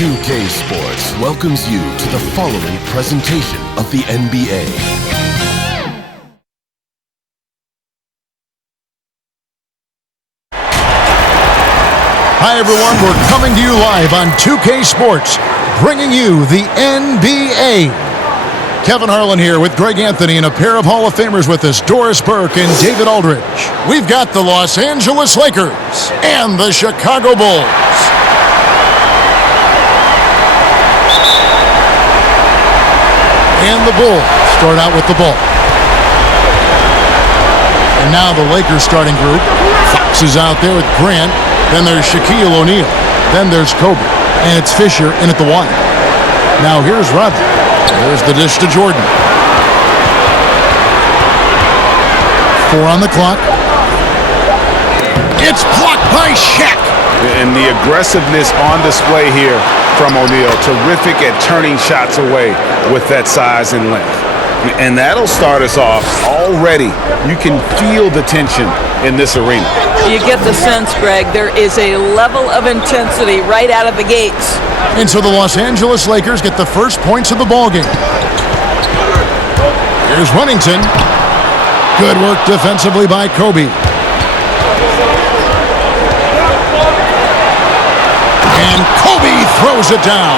2K Sports welcomes you to the following presentation of the NBA. Hi everyone, we're coming to you live on 2K Sports, bringing you the NBA. Kevin Harlan here with Greg Anthony and a pair of Hall of Famers with us, Doris Burke and David Aldridge. We've got the Los Angeles Lakers and the Chicago Bulls. And the Bulls start out with the ball. And now the Lakers starting group. Fox is out there with Grant. Then there's Shaquille O'Neal. Then there's Kobe. And it's Fisher in at the one. Now here's Rodman. There's the dish to Jordan. 4 on the clock. It's blocked by Shaq. And the aggressiveness on display here from O'Neal. Terrific at turning shots away with that size and length. And that'll start us off already. You can feel the tension in this arena. You get the sense, Greg, there is a level of intensity right out of the gates. And so the Los Angeles Lakers get the first points of the ballgame. Here's Wennington. Good work defensively by Kobe. And Kobe throws it down.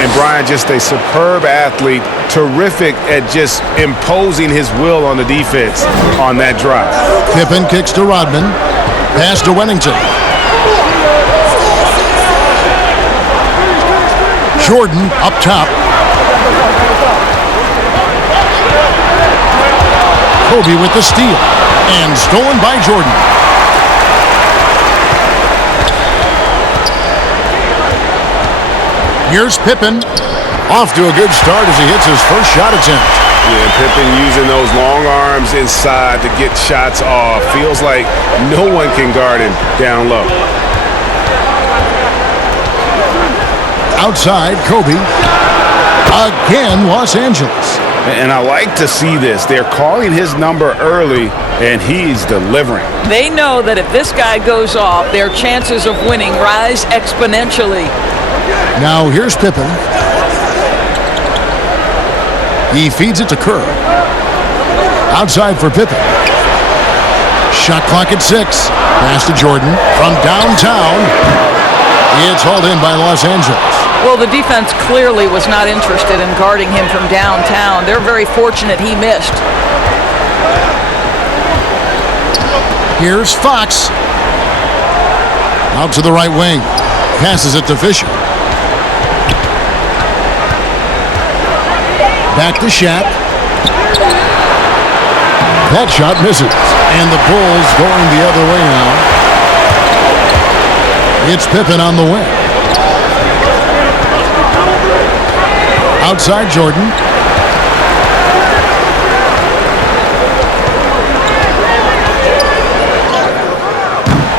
And Brian, just a superb athlete, terrific at just imposing his will on the defense on that drive. Pippen kicks to Rodman. Pass to Wennington. Jordan up top. Kobe with the steal. And stolen by Jordan. Here's Pippen. Off to a good start as he hits his first shot attempt. Yeah, Pippen using those long arms inside to get shots off. Feels like no one can guard him down low. Outside, Kobe. Again, Los Angeles. And I like to see this. They're calling his number early, and he's delivering. They know that if this guy goes off, their chances of winning rise exponentially. Now here's Pippen. He feeds it to Kerr. Outside for Pippen. Shot clock at 6. Pass to Jordan from downtown. It's hauled in by Los Angeles. Well, the defense clearly was not interested in guarding him from downtown. They're very fortunate he missed. Here's Fox. Out to the right wing. Passes it to Fisher. Back to Shaq. That shot misses. And the Bulls going the other way now. It's Pippen on the wing. Outside Jordan.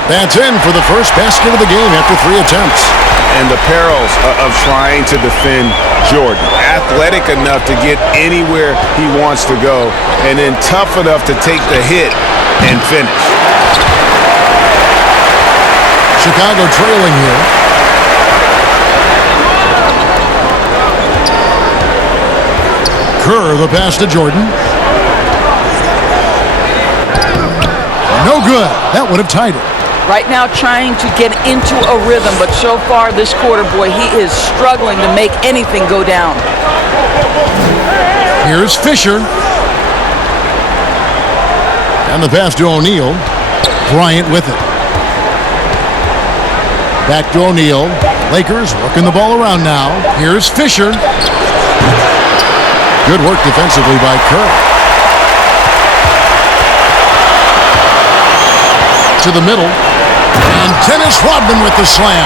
That's in for the first basket of the game after 3 attempts. And the perils of trying to defend Jordan. Athletic enough to get anywhere he wants to go, and then tough enough to take the hit and finish. Chicago trailing here. Kerr, the pass to Jordan. No good. That would have tied it. Right now trying to get into a rhythm, but so far this quarter, boy, he is struggling to make anything go down. Here's Fisher. And the pass to O'Neal. Bryant with it. Back to O'Neal. Lakers working the ball around now. Here's Fisher. Good work defensively by Kerr. To the middle. And Dennis Rodman with the slam.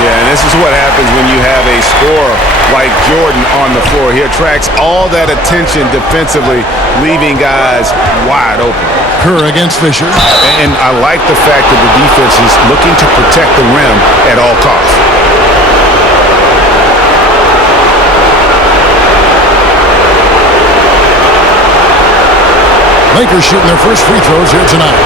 Yeah, and this is what happens when you have a scorer like Jordan on the floor. He attracts all that attention defensively, leaving guys wide open. Kerr against Fisher. And I like the fact that the defense is looking to protect the rim at all costs. Lakers shooting their first free throws here tonight.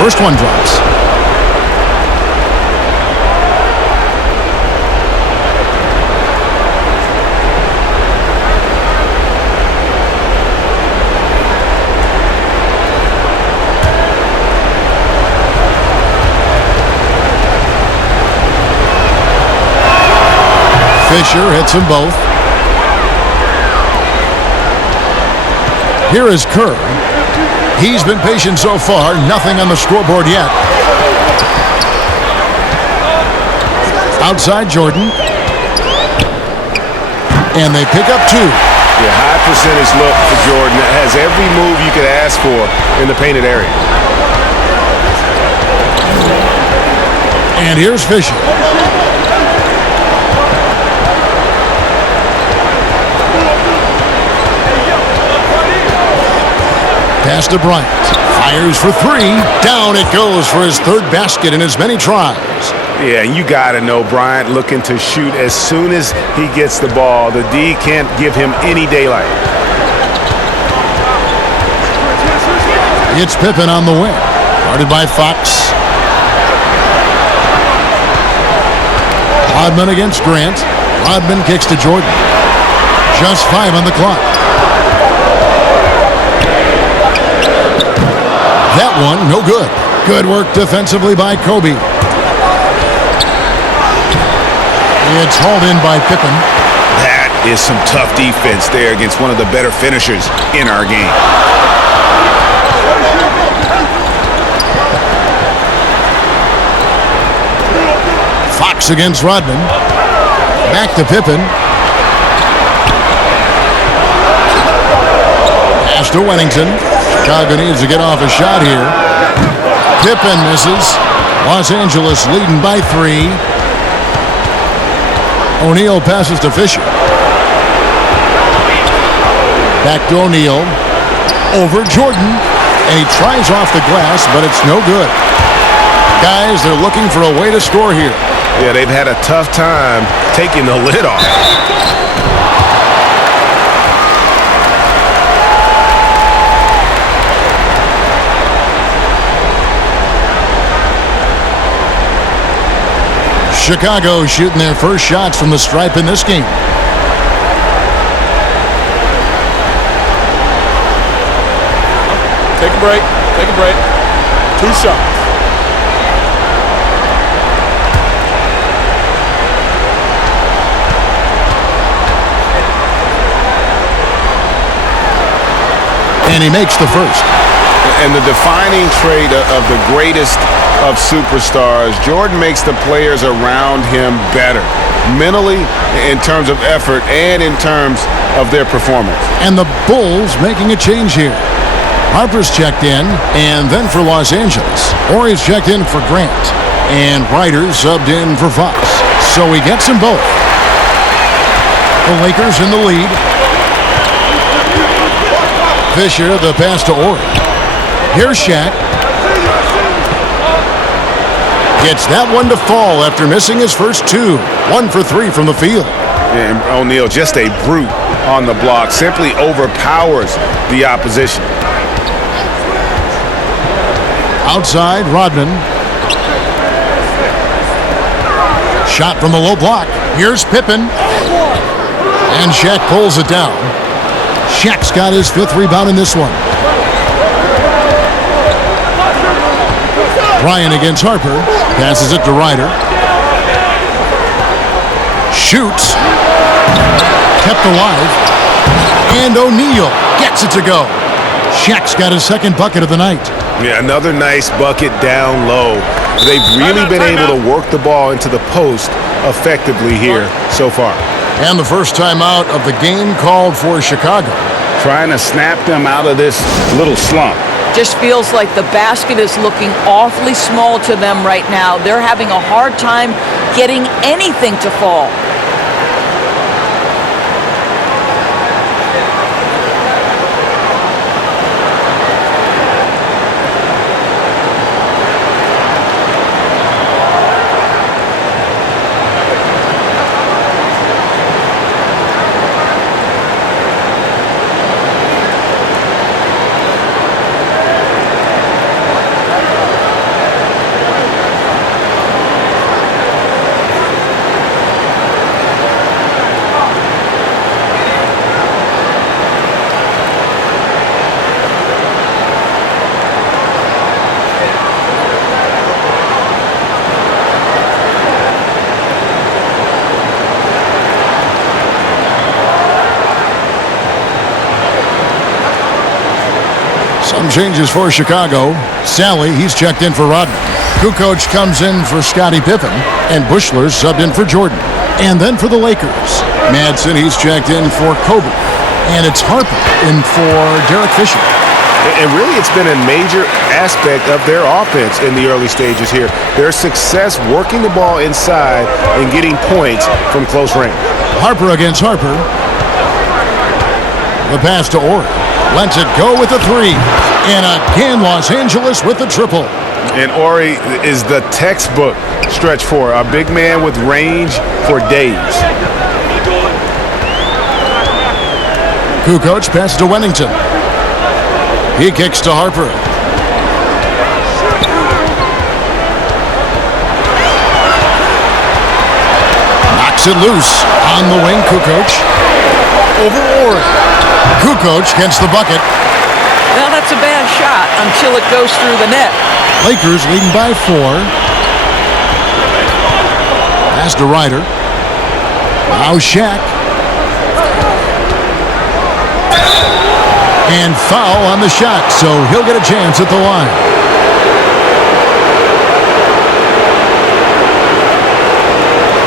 first one drops. Fisher hits them both. Here is Kerr. He's been patient so far. Nothing on the scoreboard yet. Outside Jordan. And they pick up 2. Yeah, high percentage look for Jordan. That has every move you could ask for in the painted area. And here's Fisher. Pass to Bryant. Fires for 3. Down it goes for his 3rd basket in as many tries. Yeah, you got to know Bryant looking to shoot as soon as he gets the ball. The D can't give him any daylight. It's Pippen on the wing. Guarded by Fox. Rodman against Grant. Rodman kicks to Jordan. Just 5 on the clock. That one, no good. Good work defensively by Kobe. It's hauled in by Pippen. That is some tough defense there against one of the better finishers in our game. Fox against Rodman. Back to Pippen. Pass to Wennington. Chicago needs to get off a shot here. Pippen misses. Los Angeles leading by 3. O'Neal passes to Fisher. Back to O'Neal. Over Jordan. And he tries off the glass, but it's no good. Guys, they're looking for a way to score here. Yeah, they've had a tough time taking the lid off. Chicago shooting their first shots from the stripe in this game. Take a break. Take a break. 2 shots. And he makes the first. And the defining trait of the greatest of superstars, Jordan makes the players around him better. Mentally, in terms of effort, and in terms of their performance. And the Bulls making a change here. Harper's checked in, and then for Los Angeles. Horry's checked in for Grant. And Ryder subbed in for Fox. So he gets them both. The Lakers in the lead. Fisher, the pass to Horry. Here's Shaq. Gets that one to fall after missing his first 2. 1 for 3 from the field. And O'Neal, just a brute on the block, simply overpowers the opposition. Outside, Rodman. Shot from the low block. Here's Pippen. And Shaq pulls it down. Shaq's got his 5th rebound in this one. Ryan against Harper. Passes it to Ryder. Shoots. Kept alive. And O'Neal gets it to go. Shaq's got his 2nd bucket of the night. Yeah, another nice bucket down low. They've really been able to work the ball into the post effectively here so far. And the first time out of the game called for Chicago. Trying to snap them out of this little slump. Just feels like the basket is looking awfully small to them right now. They're having a hard time getting anything to fall. Game changes for Chicago. Sally, he's checked in for Rodman. Kukoc comes in for Scottie Pippen. And Buechler's subbed in for Jordan. And then for the Lakers, Madsen, he's checked in for Kobe. And it's Harper in for Derek Fisher. And really, it's been a major aspect of their offense in the early stages here. Their success working the ball inside and getting points from close range. Harper against Harper. The pass to Ori. Lets it go with the three. And again, Los Angeles with the triple. And Ori is the textbook stretch four. A big man with range for days. Kukoc passes to Wennington. He kicks to Harper. Knocks it loose. On the wing, Kukoc. Over Ori. Kukoc gets the bucket. Well, that's a bad shot until it goes through the net. Lakers leading by 4. Pass to Ryder. Now Shaq. And foul on the shot, so he'll get a chance at the line.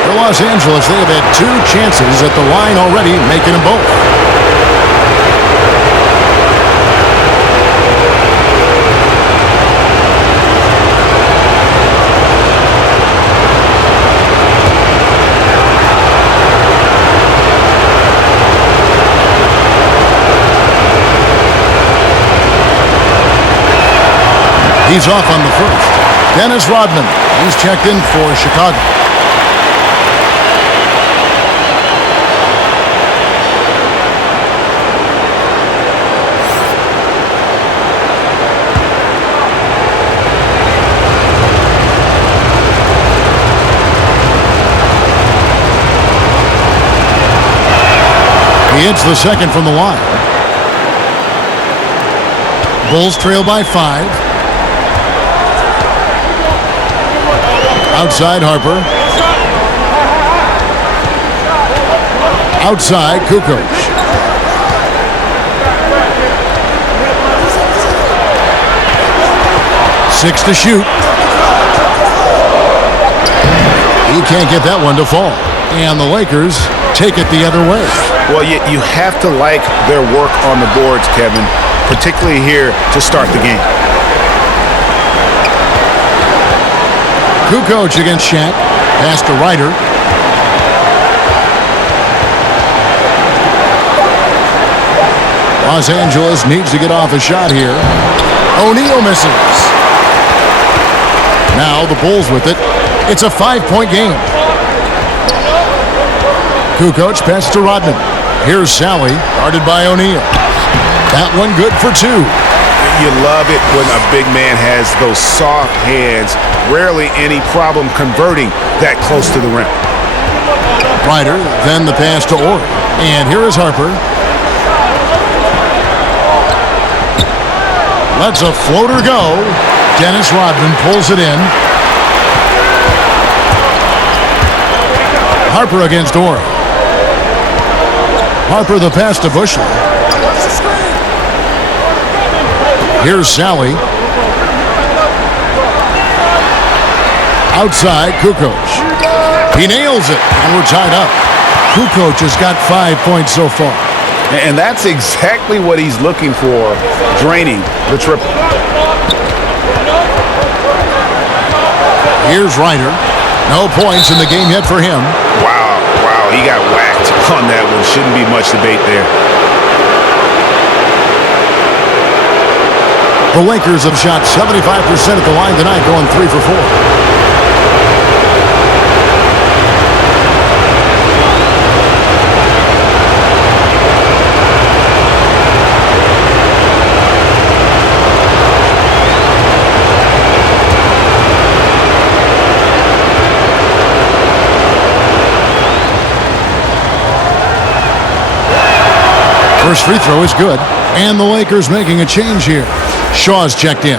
For Los Angeles, they have had 2 chances at the line already, making them both. He's off on the first. Dennis Rodman, he's checked in for Chicago. He hits the second from the line. Bulls trail by 5. Outside Harper. Outside Kukoc. Six to shoot. He can't get that one to fall. And the Lakers take it the other way. Well, you have to like their work on the boards, Kevin, particularly here to start the game. Kukoc against Shaq. Pass to Ryder. Los Angeles needs to get off a shot here. O'Neal misses. Now the Bulls with it. It's a 5-point game. Kukoc passes to Rodman. Here's Sally, guarded by O'Neal. That one good for 2. You love it when a big man has those soft hands. Rarely any problem converting that close to the rim. Ryder, then the pass to Ori. And here is Harper. Lets a floater go. Dennis Rodman pulls it in. Harper against Ori. Harper the pass to Buechler. Here's Sally. Outside, Kukoc. He nails it, and we're tied up. Kukoc has got 5 points so far. And that's exactly what he's looking for, draining the triple. Here's Ryder. No points in the game yet for him. Wow, he got whacked on that one. Shouldn't be much debate there. The Lakers have shot 75% at the line tonight, going 3 for 4. First free throw is good. And the Lakers making a change here. Shaw's checked in.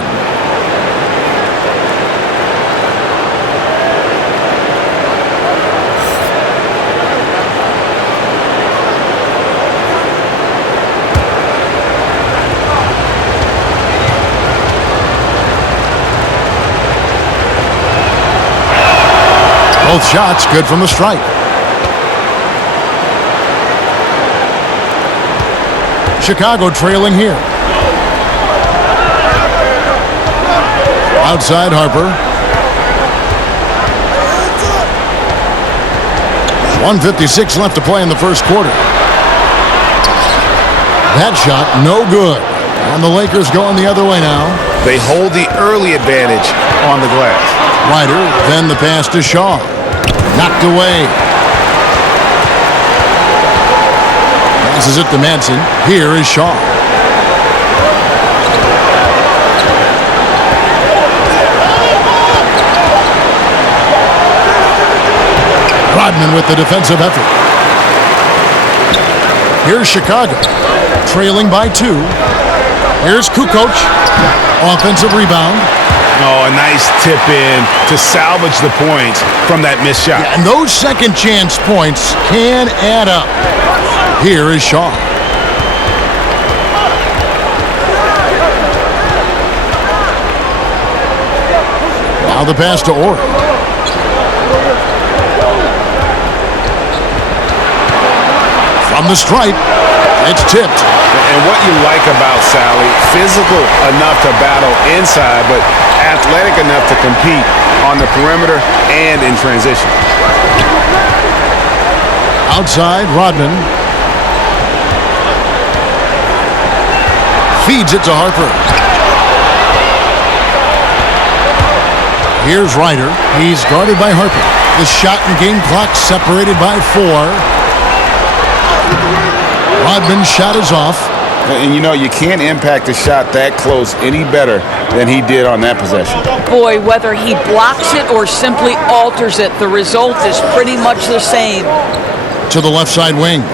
Both shots good from the stripe. Chicago trailing here. Outside Harper. 1:56 left to play in the first quarter. That shot, no good. And the Lakers going the other way now. They hold the early advantage on the glass. Ryder, then the pass to Shaw. Knocked away. Passes it to Madsen. Here is Shaw. Rodman with the defensive effort. Here's Chicago, trailing by 2. Here's Kukoc. Offensive rebound. Oh, a nice tip in to salvage the points from that missed shot. Yeah, and those second chance points can add up. Here is Shaw. Now the pass to Orr. From the stripe, it's tipped. And what you like about Sally, physical enough to battle inside, but athletic enough to compete on the perimeter and in transition. Outside, Rodman. Feeds it to Harper. Here's Ryder. He's guarded by Harper. The shot and game clock separated by 4. Rodman's shot is off. And you know, you can't impact a shot that close any better than he did on that possession. Boy, whether he blocks it or simply alters it, the result is pretty much the same. To the left side wing.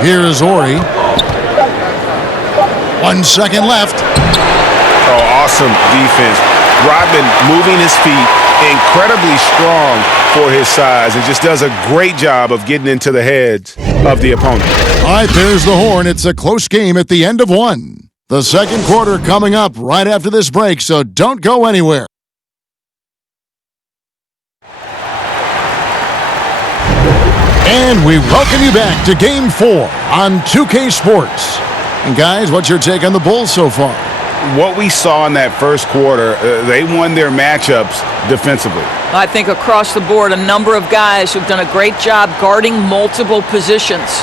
Here is Ori. 1 second left. Oh, awesome defense. Rodman moving his feet, incredibly strong for his size, and just does a great job of getting into the heads of the opponent. All right, there's the horn. It's a close game at the end of 1. The second quarter coming up right after this break, so don't go anywhere. And we welcome you back to Game 4 on 2K Sports. And guys, what's your take on the Bulls so far? What we saw in that first quarter, they won their matchups defensively. I think across the board, a number of guys who've done a great job guarding multiple positions.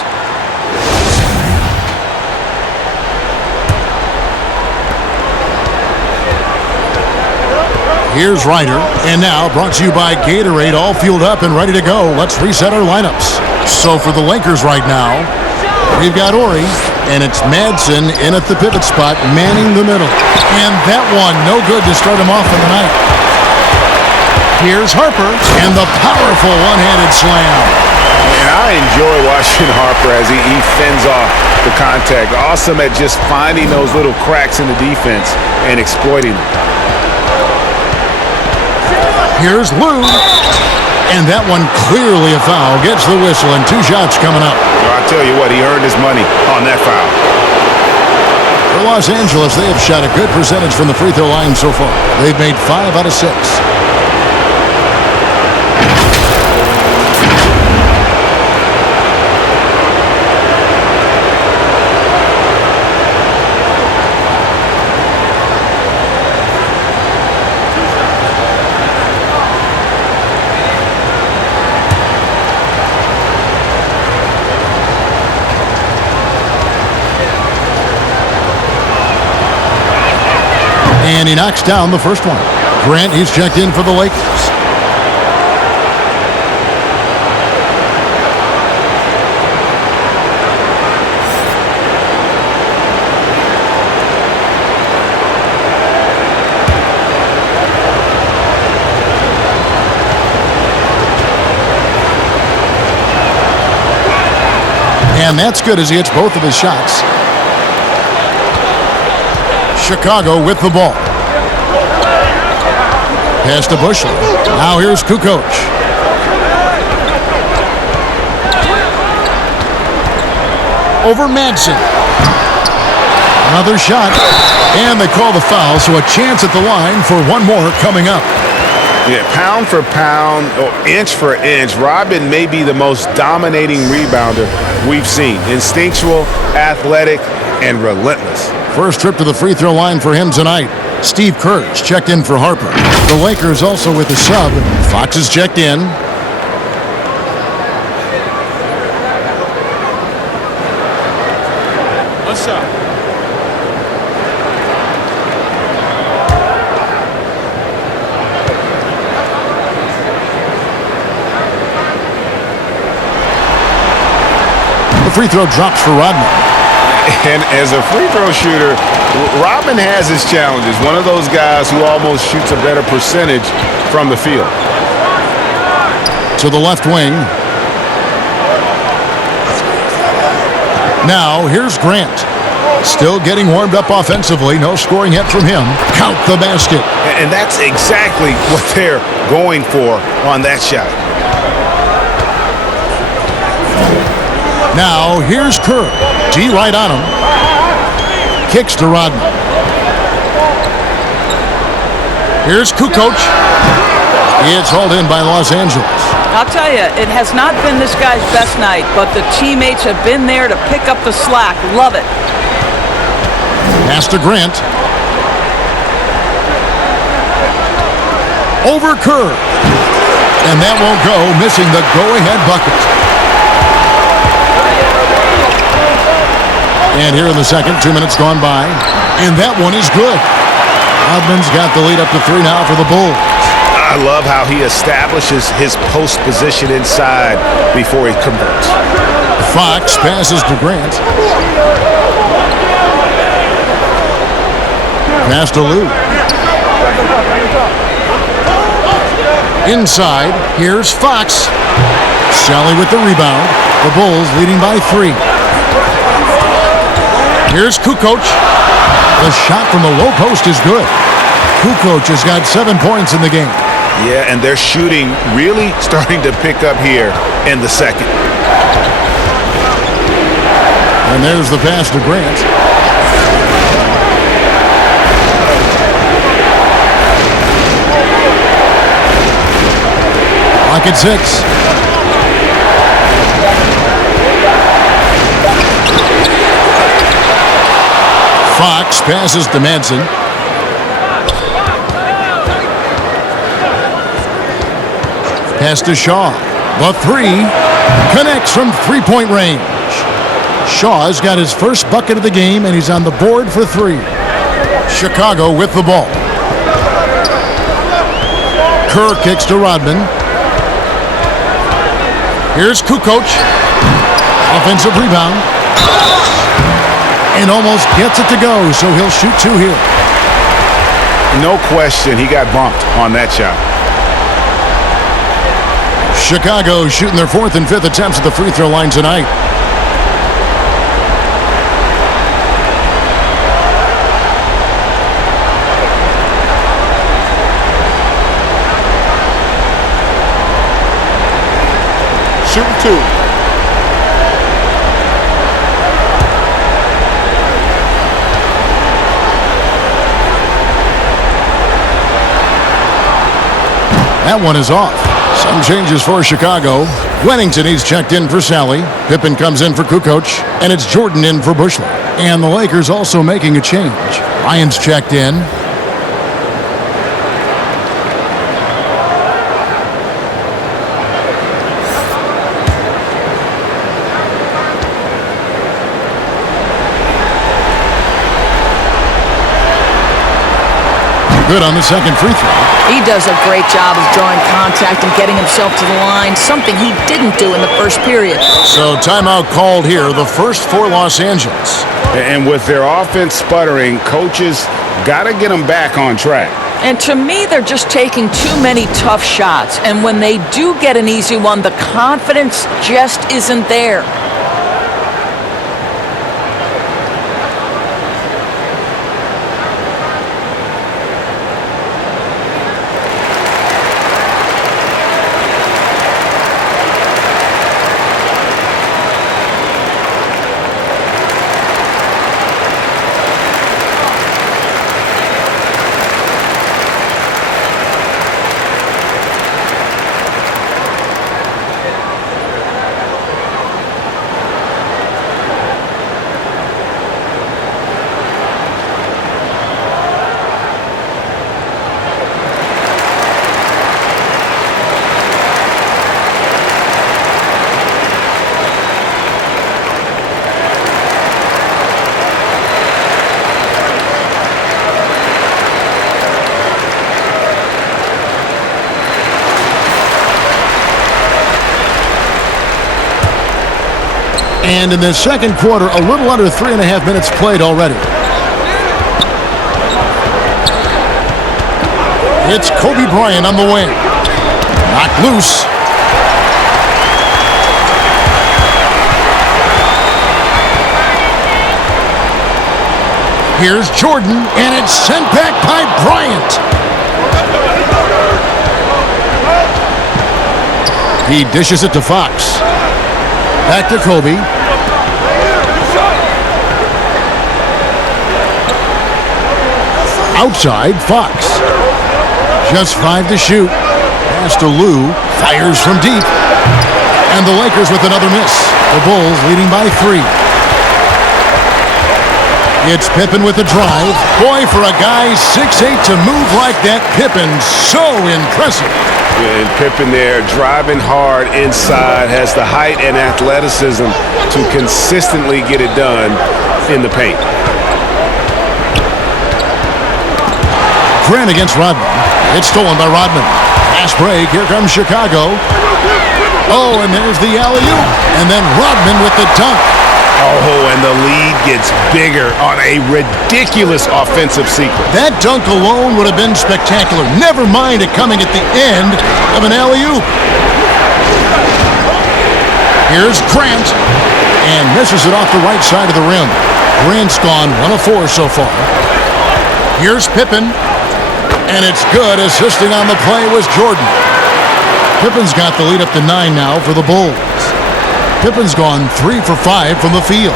Here's Ryder, and now brought to you by Gatorade, all fueled up and ready to go. Let's reset our lineups. So for the Lakers right now, we've got Ori, and it's Madsen in at the pivot spot, manning the middle. And that one, no good to start him off in the night. Here's Harper, and the powerful one-handed slam. And I enjoy watching Harper as he fends off the contact. Awesome at just finding those little cracks in the defense and exploiting them. Here's Lou. And that one clearly a foul. Gets the whistle and 2 shots coming up. Well, I'll tell you what, he earned his money on that foul. For Los Angeles, they have shot a good percentage from the free throw line so far. They've made 5 out of 6. And he knocks down the first one. Grant, he's checked in for the Lakers. And that's good as he hits both of his shots. Chicago with the ball. Pass to Bushley. Now here's Kukoc. Over Madsen. Another shot. And they call the foul, so a chance at the line for one more coming up. Yeah, pound for pound, or inch for inch, Robin may be the most dominating rebounder we've seen. Instinctual, athletic, and relentless. First trip to the free throw line for him tonight. Steve Kerr's checked in for Harper. The Lakers also with the sub. Fox is checked in. One shot. The free throw drops for Rodman. And as a free throw shooter, Robin has his challenges. One of those guys who almost shoots a better percentage from the field. To the left wing. Now here's Grant. Still getting warmed up offensively. No scoring yet from him. Count the basket. And that's exactly what they're going for on that shot. Now here's Kerr. G right on him. Kicks to Rodman. Here's Kukoc. It's hauled in by Los Angeles. I'll tell you, it has not been this guy's best night, but the teammates have been there to pick up the slack. Love it. Pass to Grant. Over Kerr. And that won't go, missing the go-ahead bucket. And here in the second, 2 minutes gone by. And that one is good. Rodman's got the lead up to 3 now for the Bulls. I love how he establishes his post position inside before he converts. Fox passes to Grant. Pass to Lou. Inside, here's Fox. Sally with the rebound. The Bulls leading by 3. Here's Kukoc. The shot from the low post is good. Kukoc has got 7 points in the game. Yeah, and their shooting really starting to pick up here in the second. And there's the pass to Grant. Clock at 6. Fox passes to Madsen. Pass to Shaw. The 3 connects from three-point range. Shaw's got his first bucket of the game, and he's on the board for 3. Chicago with the ball. Kerr kicks to Rodman. Here's Kukoc. Offensive rebound. And almost gets it to go, so he'll shoot 2 here. No question, he got bumped on that shot. Chicago shooting their 4th and 5th attempts at the free throw line tonight. Shooting 2. That one is off. Some changes for Chicago. Wennington, he's checked in for Sally. Pippen comes in for Kukoc. And it's Jordan in for Bushler. And the Lakers also making a change. Lyons checked in. Good on the second free throw. He does a great job of drawing contact and getting himself to the line, something he didn't do in the first period. So timeout called here, the first for Los Angeles. And with their offense sputtering, coaches got to get them back on track. And to me, they're just taking too many tough shots. And when they do get an easy one, the confidence just isn't there. And in the second quarter, a little under 3.5 minutes played already. It's Kobe Bryant on the wing. Knocked loose. Here's Jordan, and it's sent back by Bryant. He dishes it to Fox. Back to Kobe. Outside, Fox. Just 5 to shoot. Pass to Lou. Fires from deep. And the Lakers with another miss. The Bulls leading by 3. It's Pippen with the drive. Boy, for a guy 6'8" to move like that, Pippen, so impressive. And Pippen there driving hard inside, has the height and athleticism to consistently get it done in the paint. Grant against Rodman. It's stolen by Rodman. Pass break. Here comes Chicago. Oh, and there's the alley-oop. And then Rodman with the dunk. Oh, and the lead gets bigger on a ridiculous offensive sequence. That dunk alone would have been spectacular. Never mind it coming at the end of an alley-oop. Here's Grant. And misses it off the right side of the rim. Grant's gone 1 of 4 so far. Here's Pippen. And it's good. Assisting on the play was Jordan. Pippen's got the lead up to 9 now for the Bulls. Pippen's gone 3 for 5 from the field.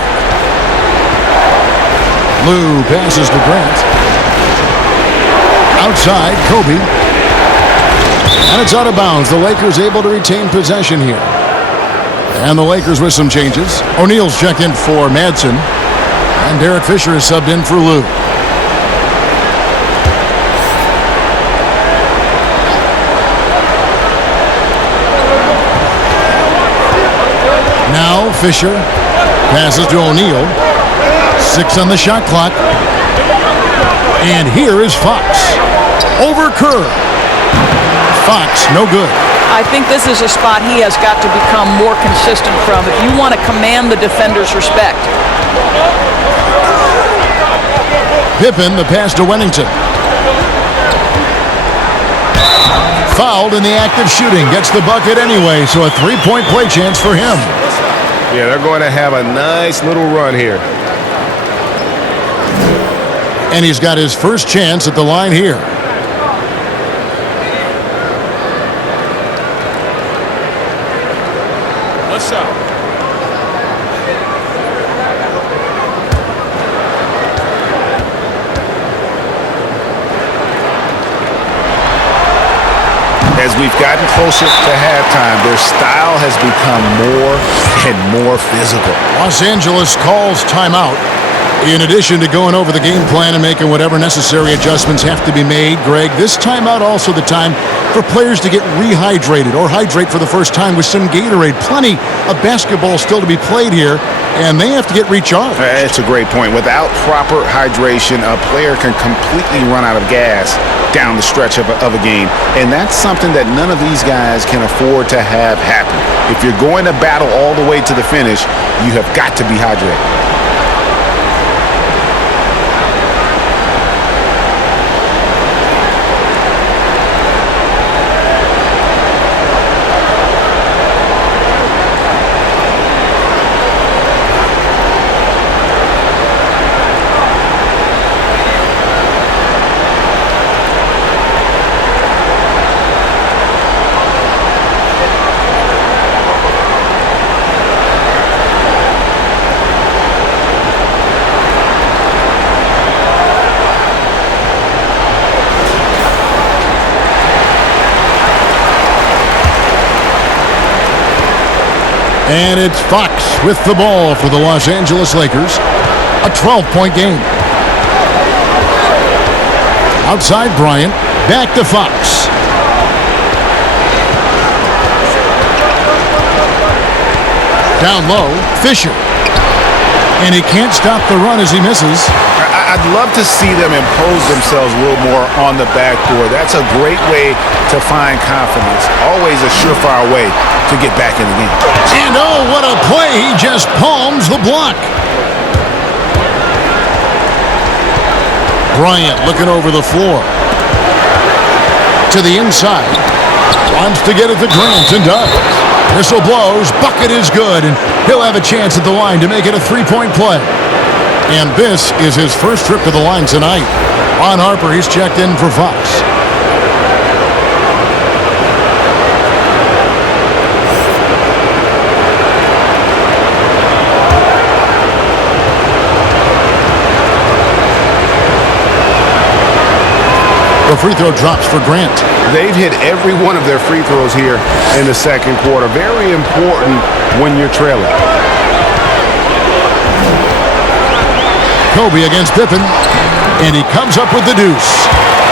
Lou passes to Grant. Outside, Kobe. And it's out of bounds. The Lakers able to retain possession here. And the Lakers with some changes. O'Neal's checked in for Madsen. And Derek Fisher is subbed in for Lou. Now Fisher passes to O'Neal. 6 on the shot clock. And here is Fox. Over Kerr. Fox, no good. I think this is a spot he has got to become more consistent from if you want to command the defender's respect. Pippen, the pass to Wennington. Fouled in the act of shooting. Gets the bucket anyway, so a 3-point play chance for him. Yeah, they're going to have a nice little run here. And he's got his first chance at the line here. What's up? As we've gotten closer to halftime, their style has become more and more physical. Los Angeles calls timeout. In addition to going over the game plan and making whatever necessary adjustments have to be made, Greg, this timeout also the time for players to get rehydrated or hydrate for the first time with some Gatorade. Plenty of basketball still to be played here, and they have to get recharged. That's a great point. Without proper hydration, a player can completely run out of gas down the stretch of a game, and that's something that none of these guys can afford to have happen. If you're going to battle all the way to the finish, you have got to be hydrated. And it's Fox with the ball for the Los Angeles Lakers. A 12-point game. Outside Bryant. Back to Fox. Down low, Fisher. And he can't stop the run as he misses. I'd love to see them impose themselves a little more on the backboard. That's a great way to find confidence. Always a surefire way to get back in the game. And oh, what a play. He just palms the block. Bryant looking over the floor. To the inside. Wants to get it to Grant and does. Whistle blows. Bucket is good. And he'll have a chance at the line to make it a three-point play. And this is his first trip to the line tonight. Ron Harper, he's checked in for Fox. The free throw drops for Grant. They've hit every one of their free throws here in the second quarter. Very important when you're trailing. Kobe against Pippen, and he comes up with the deuce.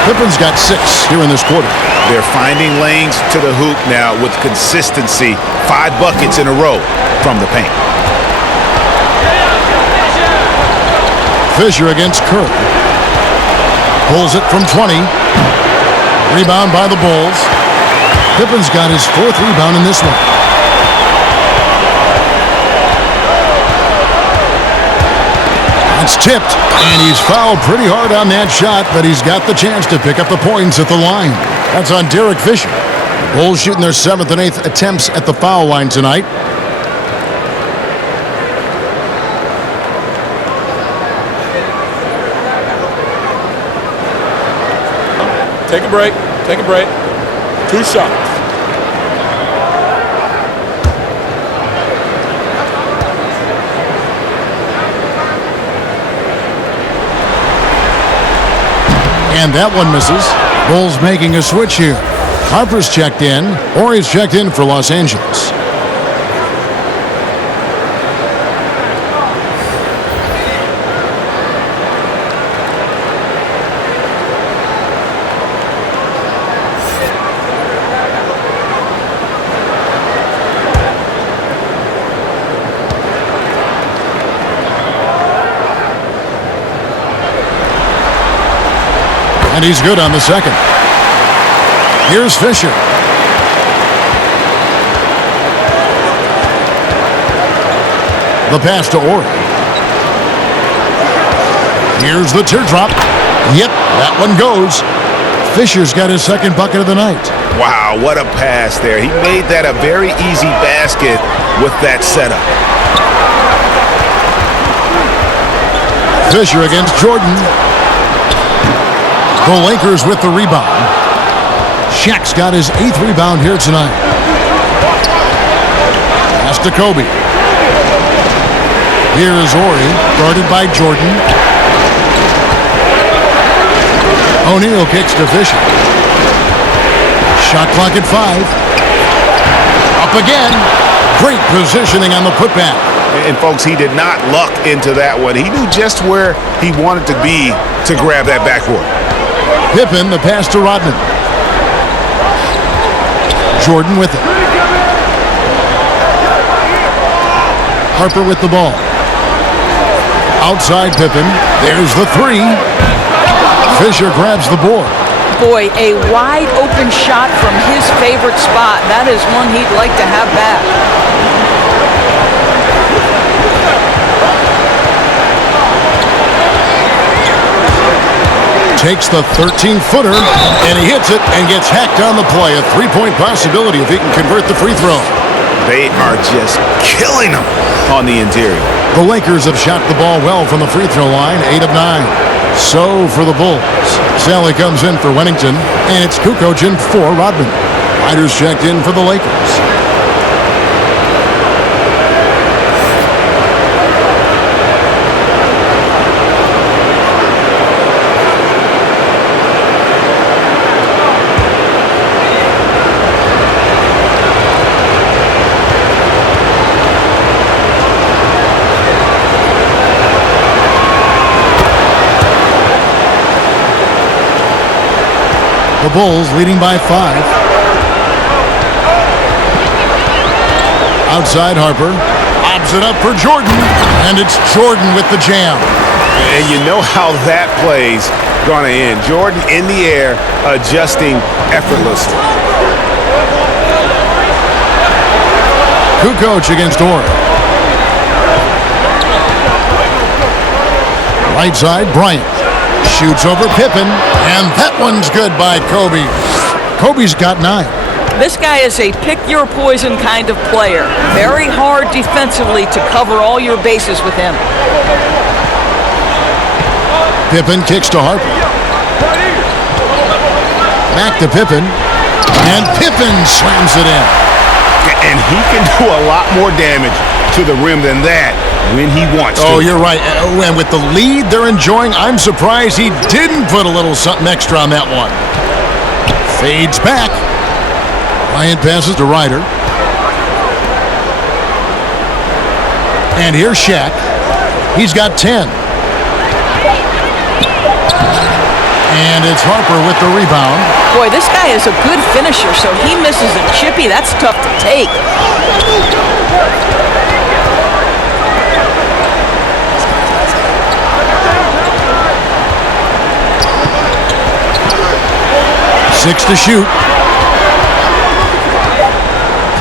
Pippen's got 6 here in this quarter. They're finding lanes to the hoop now with consistency. 5 buckets in a row from the paint. Fisher against Kerr. Pulls it from 20. Rebound by the Bulls. Pippen's got his 4th rebound in this one. It's tipped, and he's fouled pretty hard on that shot, but he's got the chance to pick up the points at the line. That's on Derek Fisher. Bulls shooting their 7th and 8th attempts at the foul line tonight. Take a break. Take a break. 2 shots. And that one misses. Bulls making a switch here. Harper's checked in, or he's checked in for Los Angeles. And he's good on the second. Here's Fisher. The pass to Ori. Here's the teardrop. Yep, that one goes. Fisher's got his 2nd bucket of the night. Wow, what a pass there. He made that a very easy basket with that setup. Fisher against Jordan. The Lakers with the rebound. Shaq's got his 8th rebound here tonight. Pass to Kobe. Here is Ori, guarded by Jordan. O'Neal kicks to Fisher. Shot clock at 5. Up again. Great positioning on the putback. And folks, he did not luck into that one. He knew just where he wanted to be to grab that backboard. Pippen, the pass to Rodman. Jordan with it. Harper with the ball. Outside Pippen. There's the 3. Fisher grabs the board. Boy, a wide open shot from his favorite spot. That is one he'd like to have back. Takes the 13-footer, and he hits it and gets hacked on the play. A 3-point possibility if he can convert the free throw. They are just killing them on the interior. The Lakers have shot the ball well from the free throw line, 8 of 9. So for the Bulls, Sally comes in for Wennington, and it's Kukoc in for Rodman. Riders checked in for the Lakers. The Bulls leading by 5. Outside Harper. Lobs it up for Jordan. And it's Jordan with the jam. And you know how that play's going to end. Jordan in the air, adjusting effortlessly. Kukoc against Orr. Right side, Bryant. Shoots over Pippen, and that one's good by Kobe. Kobe's got 9. This guy is a pick-your-poison kind of player. Very hard defensively to cover all your bases with him. Pippen kicks to Harper. Back to Pippen. And Pippen slams it in. And he can do a lot more damage to the rim than that when he wants to. Oh, you're right. And with the lead they're enjoying, I'm surprised he didn't put a little something extra on that one. Fades back. Bryant passes to Ryder. And here's Shaq. He's got 10. And it's Harper with the rebound. Boy, this guy is a good finisher, so he misses a chippy. That's tough to take. Six to shoot.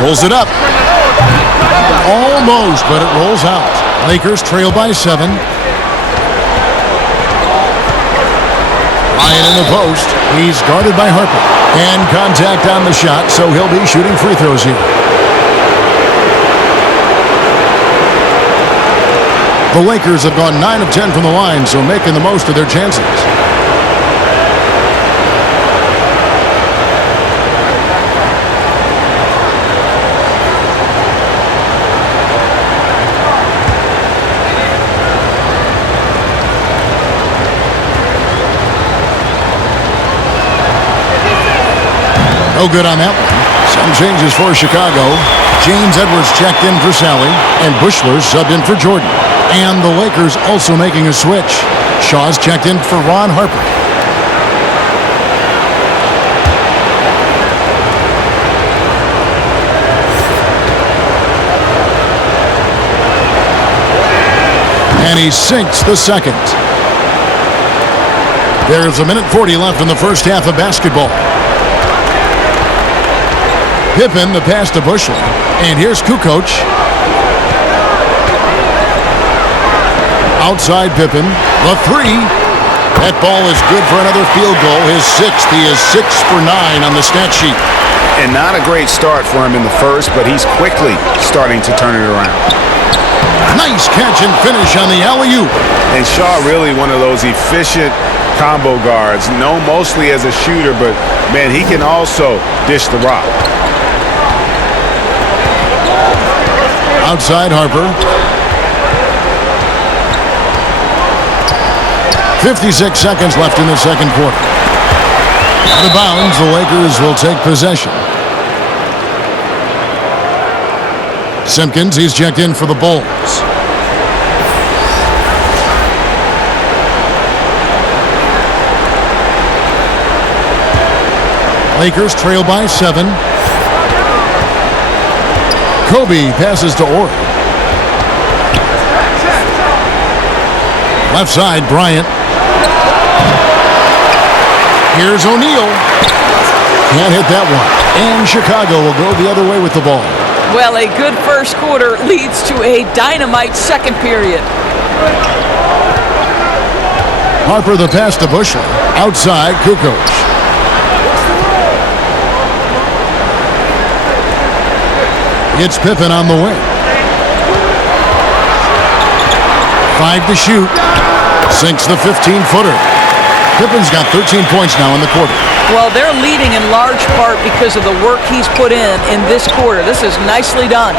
Pulls it up. Almost, but it rolls out. Lakers trail by 7. Ryan in the post. He's guarded by Harper. And contact on the shot, so he'll be shooting free throws here. The Lakers have gone 9 of 10 from the line, so making the most of their chances. No good on that one. Some changes for Chicago. James Edwards checked in for Sally, and Bushler subbed in for Jordan. And the Lakers also making a switch. Shaw's checked in for Ron Harper. And he sinks the second. There's 1:40 left in the first half of basketball. Pippen, the pass to Bushler. And here's Kukoc. Outside Pippen. The 3. That ball is good for another field goal. His 6th. He is 6 for 9 on the stat sheet. And not a great start for him in the first, but he's quickly starting to turn it around. Nice catch and finish on the alley-oop. And Shaw really one of those efficient combo guards. Known mostly as a shooter, but, man, he can also dish the rock. Outside Harper. 56 seconds left in the second quarter. Out of bounds, the Lakers will take possession. Simpkins, he's checked in for the Bulls. Lakers trail by 7. Kobe passes to Orr. Left side, Bryant. Here's O'Neal. Can't hit that one. And Chicago will go the other way with the ball. Well, a good first quarter leads to a dynamite second period. Harper the pass to Bushler. Outside, Kukoc. It's Pippen on the wing. 5 to shoot. Sinks the 15-footer. Pippen's got 13 points now in the quarter. Well, they're leading in large part because of the work he's put in this quarter. This is nicely done.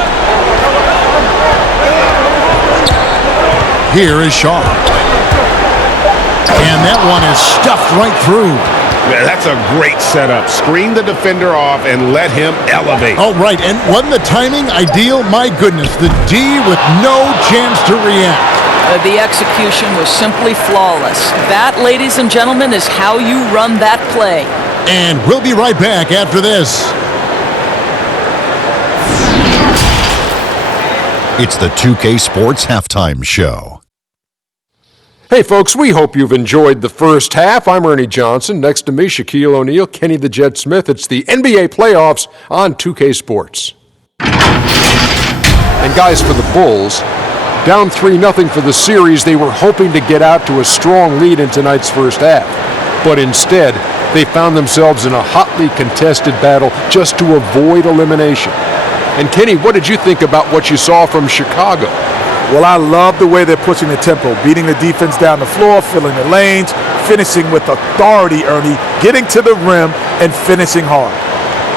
Here is Shaw. And that one is stuffed right through. Yeah, that's a great setup. Screen the defender off and let him elevate. Oh, right. And wasn't the timing ideal? My goodness, the D with no chance to react. The execution was simply flawless. That, ladies and gentlemen, is how you run that play. And we'll be right back after this. It's the 2K Sports Halftime Show. Hey folks, we hope you've enjoyed the first half. I'm Ernie Johnson. Next to me, Shaquille O'Neal, Kenny the Jet Smith. It's the NBA playoffs on 2K Sports. And guys, for the Bulls, down 3-0 for the series, they were hoping to get out to a strong lead in tonight's first half. But instead, they found themselves in a hotly contested battle just to avoid elimination. And Kenny, what did you think about what you saw from Chicago? Well, I love the way they're pushing the tempo, beating the defense down the floor, filling the lanes, finishing with authority, Ernie, getting to the rim and finishing hard.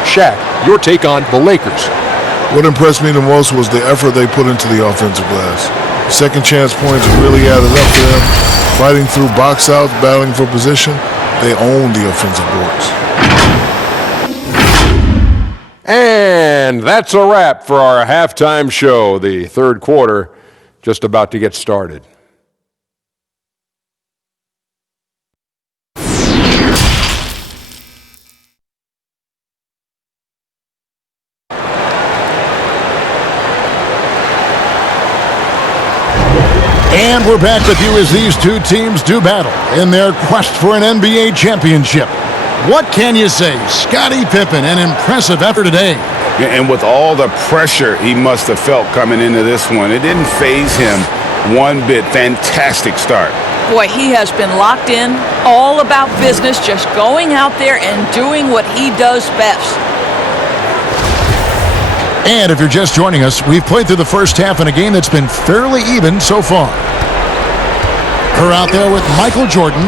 Shaq, your take on the Lakers. What impressed me the most was the effort they put into the offensive glass. Second chance points really added up for them. Fighting through box outs, battling for position, they owned the offensive boards. And that's a wrap for our halftime show. The third quarter just about to get started. And we're back with you as these two teams do battle in their quest for an NBA championship. What can you say? Scottie Pippen, an impressive effort today. Yeah, and with all the pressure he must have felt coming into this one, it didn't faze him one bit. Fantastic start. Boy, he has been locked in, all about business, just going out there and doing what he does best. And if you're just joining us, we've played through the first half in a game that's been fairly even so far. We're out there with Michael Jordan,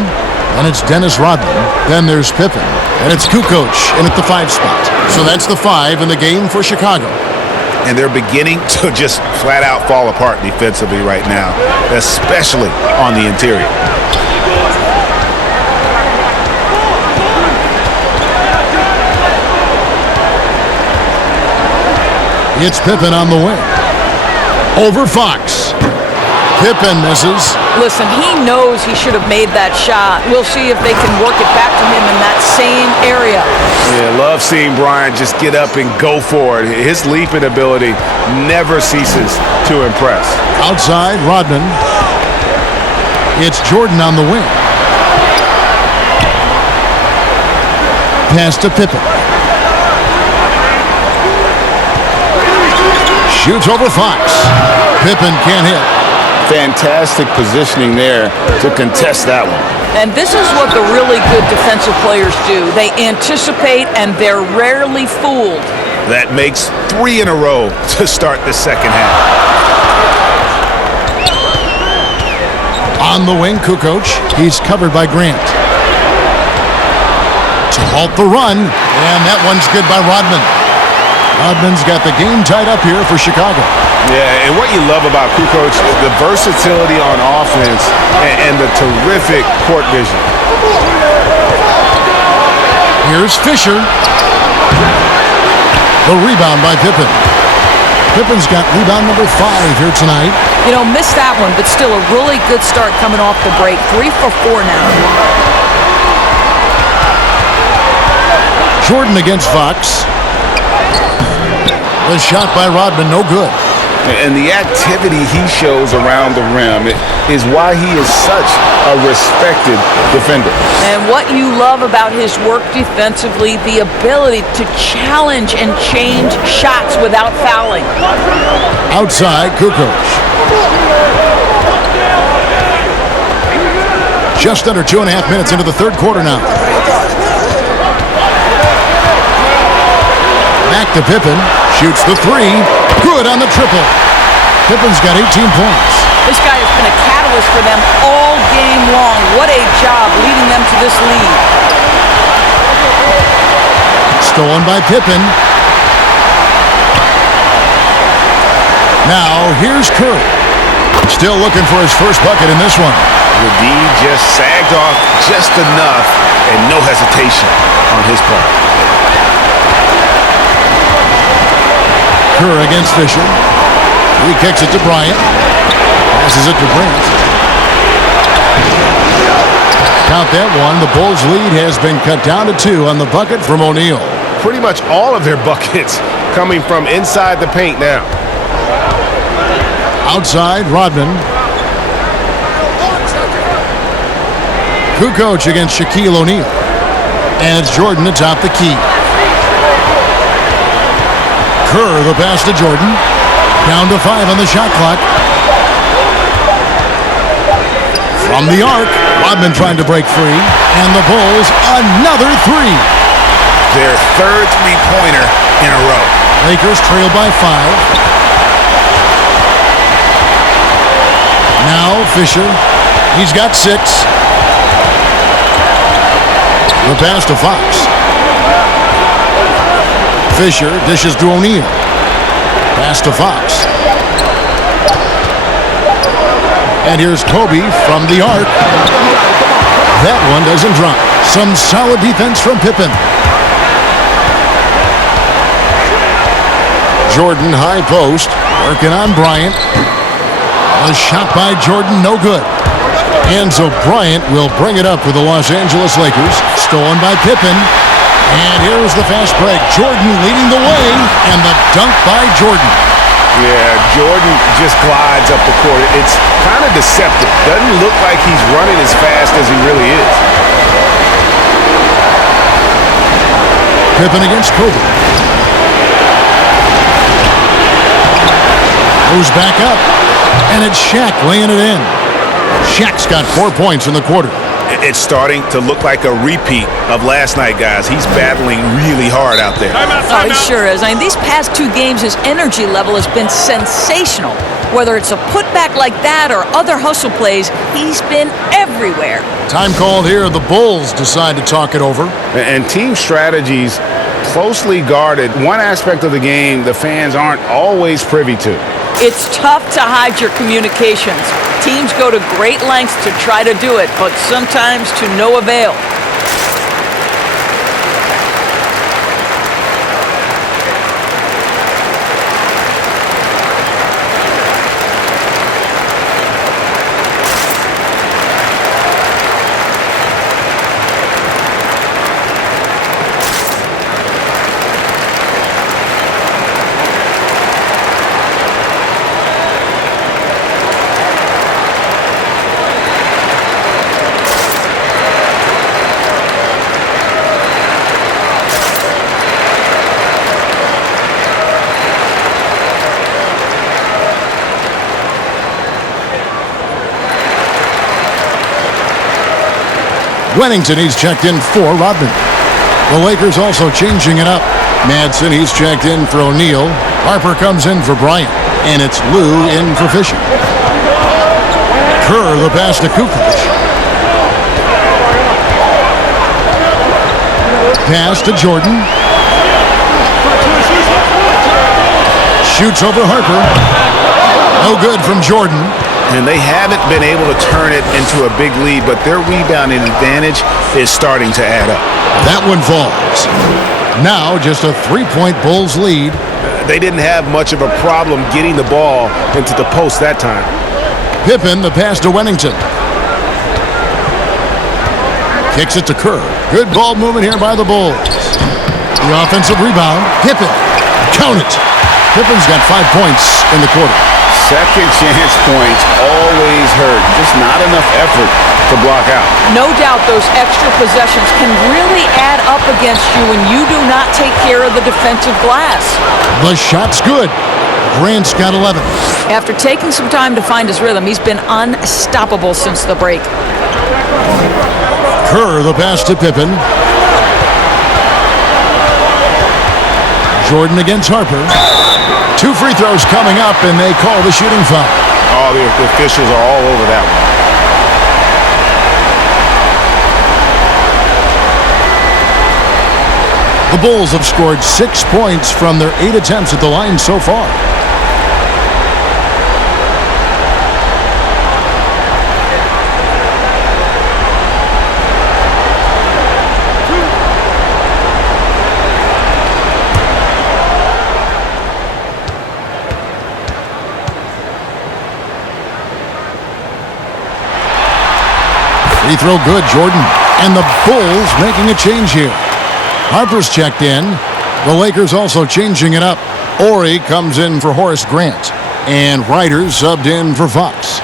and it's Dennis Rodman. Then there's Pippen, and it's Kukoc in at the 5 spot. So that's the 5 in the game for Chicago. And they're beginning to just flat out fall apart defensively right now, especially on the interior. It's Pippen on the wing. Over Fox. Pippen misses. Listen, he knows he should have made that shot. We'll see if they can work it back to him in that same area. Yeah, love seeing Brian just get up and go for it. His leaping ability never ceases to impress. Outside, Rodman. It's Jordan on the wing. Pass to Pippen. Shoots over Fox. Pippen can't hit. Fantastic positioning there to contest that one. And this is what the really good defensive players do. They anticipate, and they're rarely fooled. That makes 3 in a row to start the second half. On the wing, Kukoc. He's covered by Grant. To halt the run, and that one's good by Rodman. Rodman's got the game tied up here for Chicago. Yeah, and what you love about Kukoc, the versatility on offense and the terrific court vision. Here's Fisher. The rebound by Pippen. Pippen's got rebound number 5 here tonight. You know, missed that one, but still a really good start coming off the break. 3 for 4 now. Jordan against Fox. The shot by Rodman, no good. And the activity he shows around the rim is why he is such a respected defender. And what you love about his work defensively, the ability to challenge and change shots without fouling. Outside, Kukoc. Just under 2.5 minutes into the third quarter now. Back to Pippen. Shoots the 3. Good on the triple. Pippen's got 18 points. This guy has been a catalyst for them all game long. What a job leading them to this lead. Stolen by Pippen. Now here's Curry. Still looking for his first bucket in this one. The D just sagged off just enough and no hesitation on his part. Kerr against Fisher. He kicks it to Bryant. Passes it to Grant. Count that one. The Bulls' lead has been cut down to 2 on the bucket from O'Neal. Pretty much all of their buckets coming from inside the paint now. Outside, Rodman. Kukoc against Shaquille O'Neal. And it's Jordan atop the key. Kerr, the pass to Jordan. Down to 5 on the shot clock. From the arc, Rodman trying to break free. And the Bulls, another 3. Their third three-pointer in a row. Lakers trail by 5. Now Fisher. He's got 6. The pass to Fox. Fisher dishes to O'Neal. Pass to Fox. And here's Kobe from the arc. That one doesn't drop. Some solid defense from Pippen. Jordan high post. Working on Bryant. A shot by Jordan, no good. And so Bryant will bring it up for the Los Angeles Lakers. Stolen by Pippen. And here's the fast break. Jordan leading the way. And the dunk by Jordan. Yeah, Jordan just glides up the court. It's kind of deceptive. Doesn't look like he's running as fast as he really is. Pippen against Kobe. Goes back up. And it's Shaq laying it in. Shaq's got 4 points in the quarter. It's starting to look like a repeat of last night, guys. He's battling really hard out there. Oh, he sure is. I mean, these past 2 games, his energy level has been sensational. Whether it's a putback like that or other hustle plays, he's been everywhere. Time called here. The Bulls decide to talk it over. And team strategies closely guarded. One aspect of the game the fans aren't always privy to. It's tough to hide your communications. Teams go to great lengths to try to do it, but sometimes to no avail. Wennington, he's checked in for Rodman. The Lakers also changing it up. Madsen, he's checked in for O'Neal. Harper comes in for Bryant. And it's Lou in for Fisher. Kerr, the pass to Kukoc. Pass to Jordan. Shoots over Harper. No good from Jordan. And they haven't been able to turn it into a big lead, but their rebounding advantage is starting to add up. That one falls. Now just a 3-point Bulls lead. They didn't have much of a problem getting the ball into the post that time. Pippen, the pass to Wennington. Kicks it to Kerr. Good ball movement here by the Bulls. The offensive rebound. Pippen. Count it. Pippen's got 5 points in the quarter. Second chance points always hurt. Just not enough effort to block out. No doubt those extra possessions can really add up against you when you do not take care of the defensive glass. The shot's good. Grant's got 11. After taking some time to find his rhythm, he's been unstoppable since the break. Kerr, the pass to Pippen. Jordan against Harper. 2 free throws coming up, and they call the shooting foul. Oh, the officials are all over that one. one. The Bulls have scored 6 points from their 8 attempts at the line so far. Free throw good, Jordan. And the Bulls making a change here. Harper's checked in. The Lakers also changing it up. Ori comes in for Horace Grant. And Ryder's subbed in for Fox.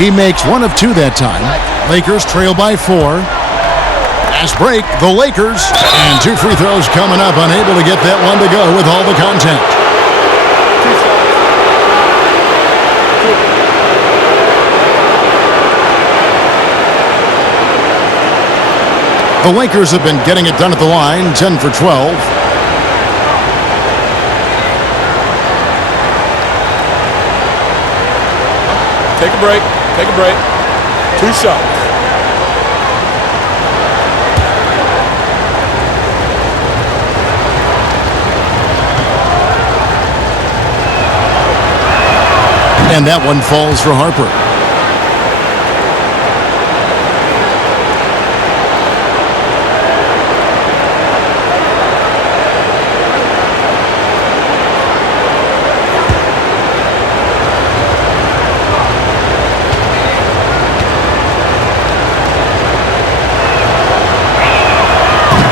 He makes one of two that time. Lakers trail by 4. Fast break, the Lakers. And 2 free throws coming up, unable to get that one to go with all the contact. The Lakers have been getting it done at the line, 10 for 12. Take a break. Take a break. 2 shots. And that one falls for Harper.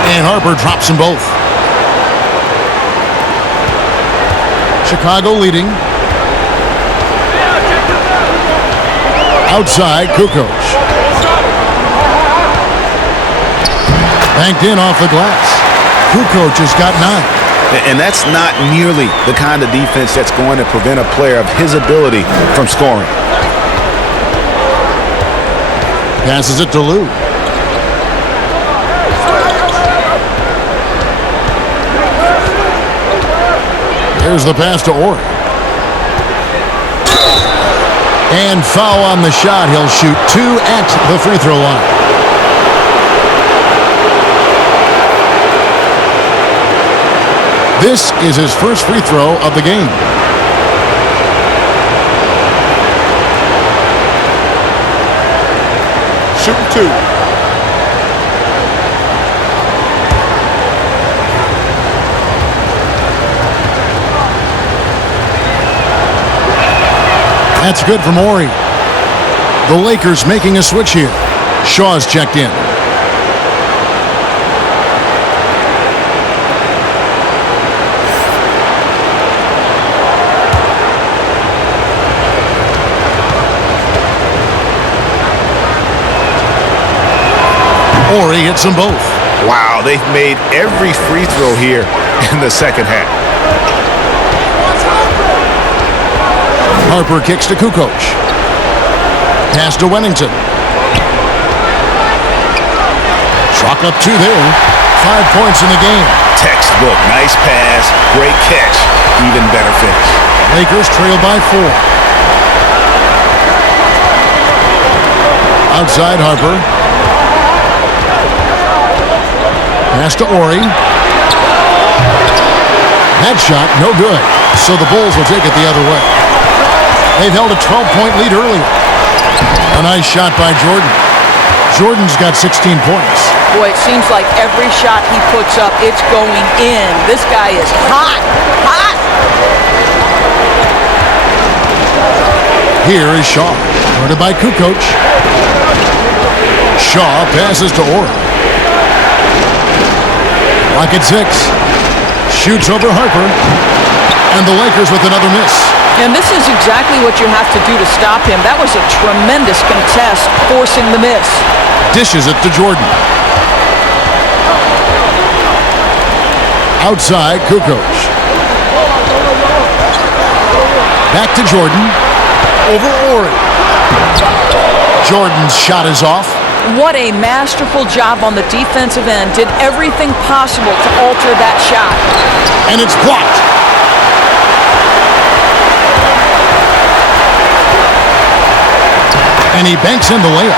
And Harper drops them both. Chicago leading. Outside, Kukoc. Banked in off the glass. Kukoc has got 9. And that's not nearly the kind of defense that's going to prevent a player of his ability from scoring. Passes it to Lou. Here's the pass to Orr. And foul on the shot. He'll shoot 2 at the free throw line. This is his first free throw of the game. Shooting 2. That's good from Ori. The Lakers making a switch here. Shaw's checked in. Ori hits them both. Wow, they've made every free throw here in the second half. Harper kicks to Kukoc. Pass to Wennington. Chalk up 2 there. 5 points in the game. Textbook. Nice pass. Great catch. Even better finish. Lakers trail by 4. Outside Harper. Pass to Ori. That shot, no good. So the Bulls will take it the other way. They've held a 12-point lead earlier. A nice shot by Jordan. Jordan's got 16 points. Boy, it seems like every shot he puts up, it's going in. This guy is hot, hot. Here is Shaw. Guarded by Kukoc. Shaw passes to Orr. Clock at 6. Shoots over Harper. And the Lakers with another miss. And this is exactly what you have to do to stop him. That was a tremendous contest, forcing the miss. Dishes it to Jordan. Outside, Kukoc. Back to Jordan. Over Ori. Jordan's shot is off. What a masterful job on the defensive end. Did everything possible to alter that shot. And it's blocked. And he banks in the layup.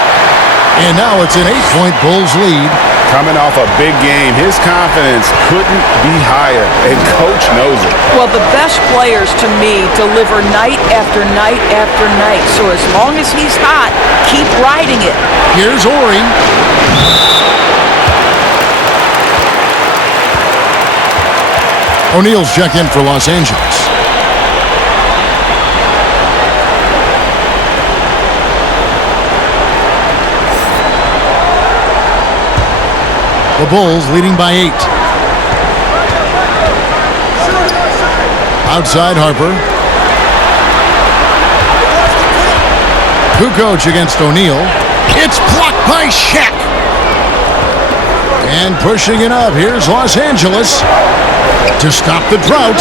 And now it's an 8-point Bulls lead. Coming off a big game, his confidence couldn't be higher, and Coach knows it. Well, the best players, to me, deliver night after night after night. So as long as he's hot, keep riding it. Here's Ori. O'Neal's checked in for Los Angeles. The Bulls leading by 8. Outside Harper. Kukoc against O'Neal. It's blocked by Shaq. And pushing it up, here's Los Angeles to stop the drought.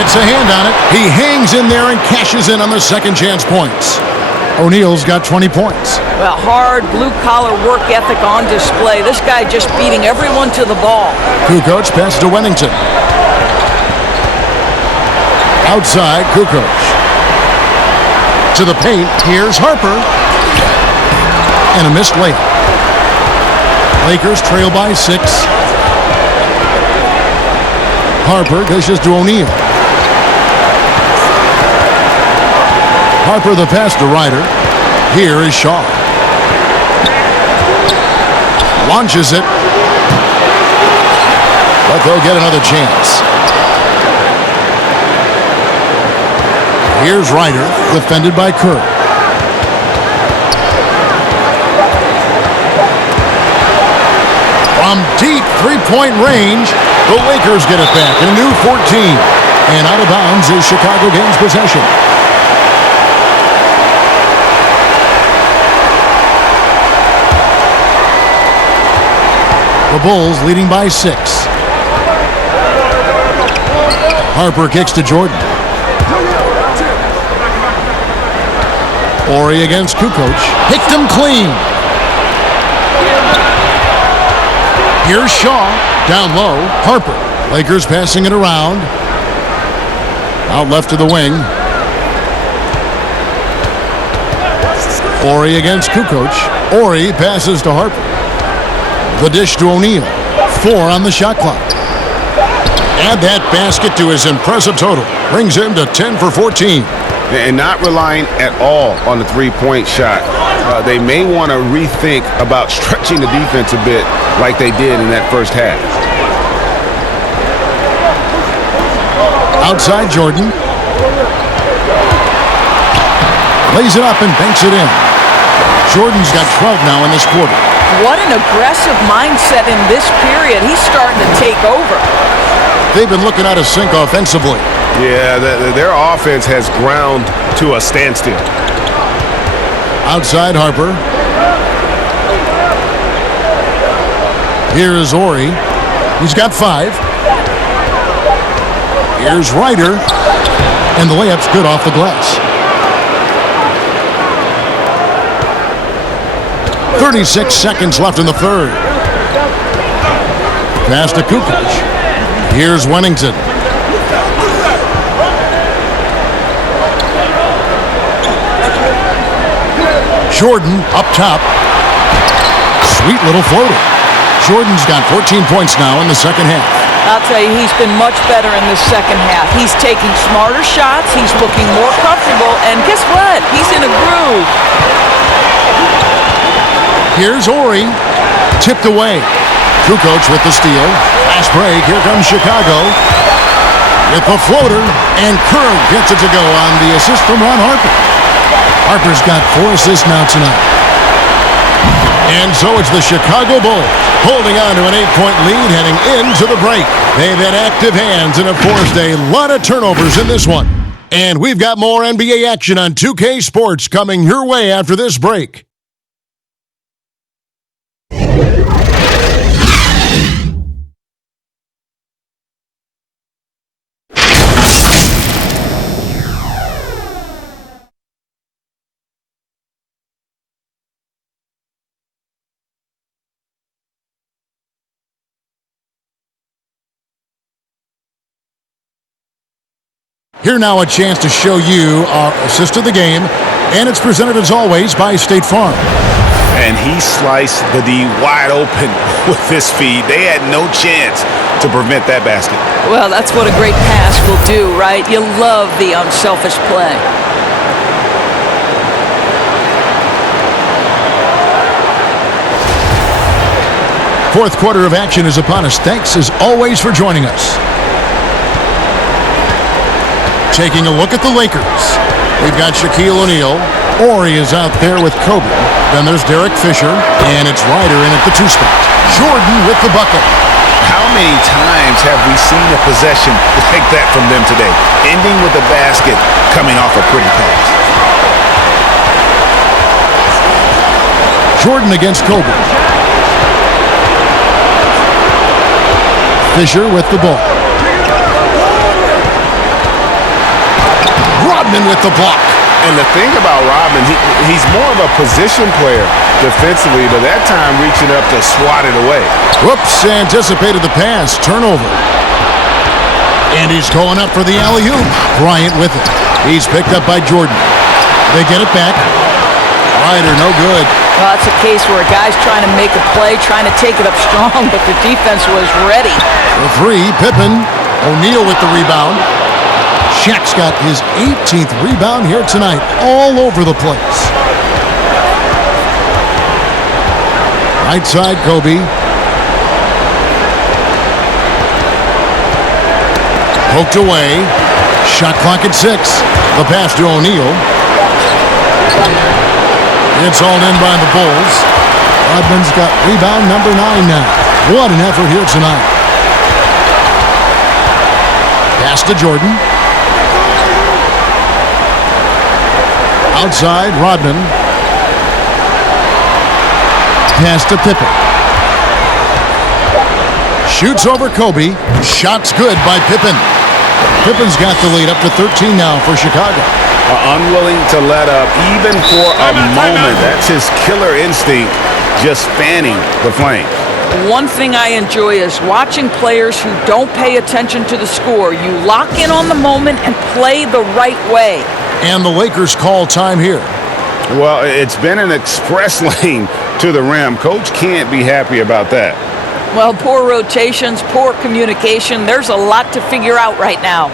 It's a hand on it. He hangs in there and cashes in on the second chance points. O'Neal's got 20 points. Well, hard blue-collar work ethic on display. This guy just beating everyone to the ball. Kukoc pass to Wennington. Outside, Kukoc. To the paint, here's Harper. And a missed layup. Lakers trail by 6. Harper dishes to O'Neal. Harper the pass to Ryder. Here is Shaw. Launches it. But they'll get another chance. Here's Ryder, defended by Kerr. From deep three-point range, the Lakers get it back. A new 14. And out of bounds as Chicago gains possession. The Bulls leading by 6. Harper kicks to Jordan. Horry against Kukoc. Picked him clean. Here's Shaw. Down low. Harper. Lakers passing it around. Out left to the wing. Horry against Kukoc. Horry passes to Harper. The dish to O'Neal. 4 on the shot clock. Add that basket to his impressive total. Brings him to 10 for 14. And not relying at all on the three-point shot. They may want to rethink about stretching the defense a bit like they did in that first half. Outside Jordan. Lays it up and banks it in. Jordan's got 12 now in this quarter. What an aggressive mindset in this period. He's starting to take over. They've been looking out of sync offensively. Yeah, their offense has ground to a standstill. Outside Harper. Here is Horry. He's got 5. Here's Ryder. And the layup's good off the glass. 36 seconds left in the third. Pass to Kukoc. Here's Wennington. Jordan up top. Sweet little floater. Jordan's got 14 points now in the second half. I'll tell you, he's been much better in the second half. He's taking smarter shots. He's looking more comfortable. And guess what? He's in a groove. Here's Horry. Tipped away. Kukoc with the steal. Fast break. Here comes Chicago. With the floater. And Kerr gets it to go on the assist from Ron Harper. Harper's got 4 assists now tonight. And so it's the Chicago Bulls holding on to an 8-point lead heading into the break. They've had active hands and have forced a lot of turnovers in this one. And we've got more NBA action on 2K Sports coming your way after this break. Here now a chance to show you our assist of the game, and it's presented as always by State Farm. And he sliced the D wide open with this feed. They had no chance to prevent that basket. Well, that's what a great pass will do, right? You love the unselfish play. Fourth quarter of action is upon us. Thanks as always for joining us. Taking a look at the Lakers. We've got Shaquille O'Neal. Horry is out there with Kobe. Then there's Derek Fisher. And it's Ryder in at the 2 spot. Jordan with the bucket. How many times have we seen a possession like that from them today? Ending with a basket coming off a pretty pass. Jordan against Kobe. Fisher with the ball. Rodman with the block. And the thing about Rodman, he's more of a position player defensively, but that time reaching up to swat it away. Whoops, anticipated the pass. Turnover. And he's going up for the alley-oop. Bryant with it. He's picked up by Jordan. They get it back. Ryder, no good. Well, it's a case where a guy's trying to make a play, trying to take it up strong, but the defense was ready. The three, Pippen. O'Neal with the rebound. Shaq's got his 18th rebound here tonight, all over the place. Right side, Kobe. Poked away. Shot clock at 6. The pass to O'Neal. It's all in by the Bulls. Rodman's got rebound number 9 now. What an effort here tonight. Pass to Jordan. Outside, Rodman. Pass to Pippen. Shoots over Kobe. Shot's good by Pippen. Pippen's got the lead up to 13 now for Chicago. Unwilling to let up even for a moment. That's his killer instinct, just fanning the flame. One thing I enjoy is watching players who don't pay attention to the score. You lock in on the moment and play the right way. And the Lakers call time here. Well, it's been an express lane to the rim. Coach can't be happy about that. Well, poor rotations, poor communication. There's a lot to figure out right now.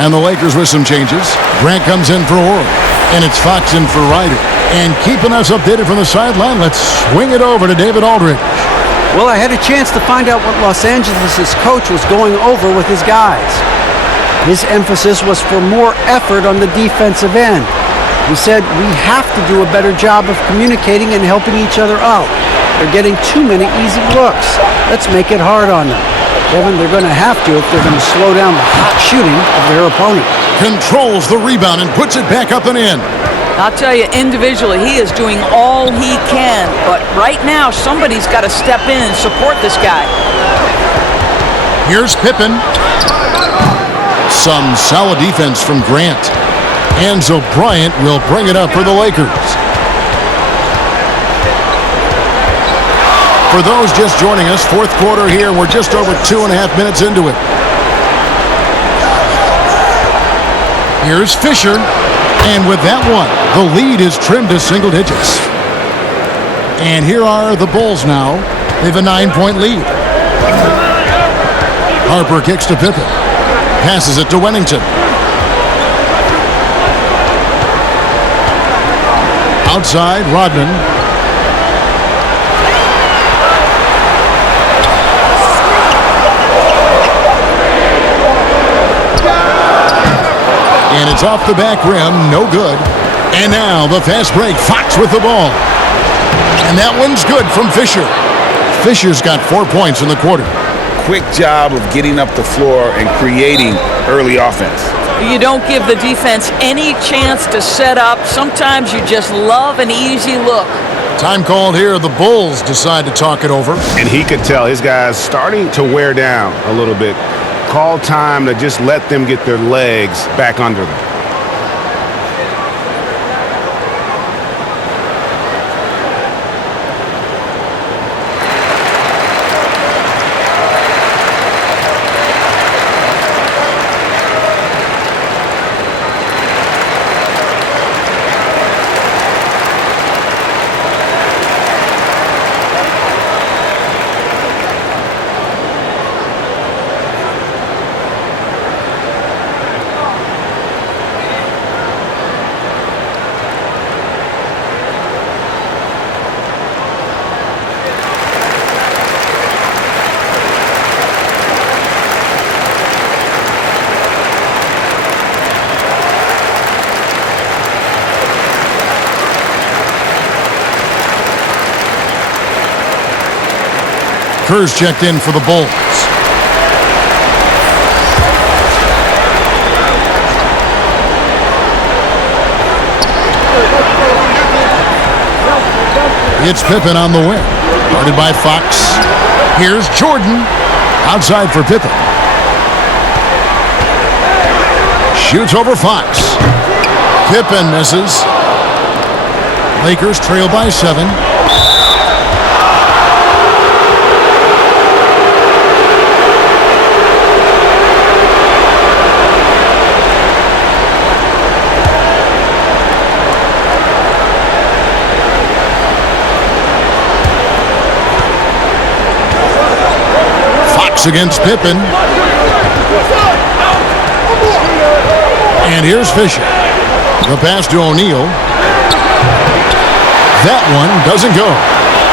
And the Lakers with some changes. Grant comes in for Oral. And it's Fox in for Ryder. And keeping us updated from the sideline, let's swing it over to David Aldridge. Well, I had a chance to find out what Los Angeles' coach was going over with his guys. His emphasis was for more effort on the defensive end. He said, we have to do a better job of communicating and helping each other out. They're getting too many easy looks. Let's make it hard on them. Kevin, they're going to have to if they're going to slow down the hot shooting of their opponent. Controls the rebound and puts it back up and in. I'll tell you, individually, he is doing all he can. But right now, somebody's got to step in and support this guy. Here's Pippen. Some solid defense from Grant. Enzo Bryant will bring it up for the Lakers. For those just joining us, fourth quarter here. We're just over 2.5 minutes into it. Here's Fisher. And with that one, the lead is trimmed to single digits. And here are the Bulls now. They have a 9-point lead. Harper kicks to Pippen. Passes it to Wennington. Outside, Rodman. And it's off the back rim, no good. And now the fast break, Fox with the ball. And that one's good from Fisher. Fisher's got 4 points in the quarter. Quick job of getting up the floor and creating early offense. You don't give the defense any chance to set up. Sometimes you just love an easy look. Time called here. The Bulls decide to talk it over. And he could tell his guys starting to wear down a little bit. Call time to just let them get their legs back under them. Kerr's checked in for the Bulls. It's Pippen on the wing. Guarded by Fox. Here's Jordan. Outside for Pippen. Shoots over Fox. Pippen misses. Lakers trail by 7. Fox against Pippen. And here's Fisher. The pass to O'Neal. That one doesn't go.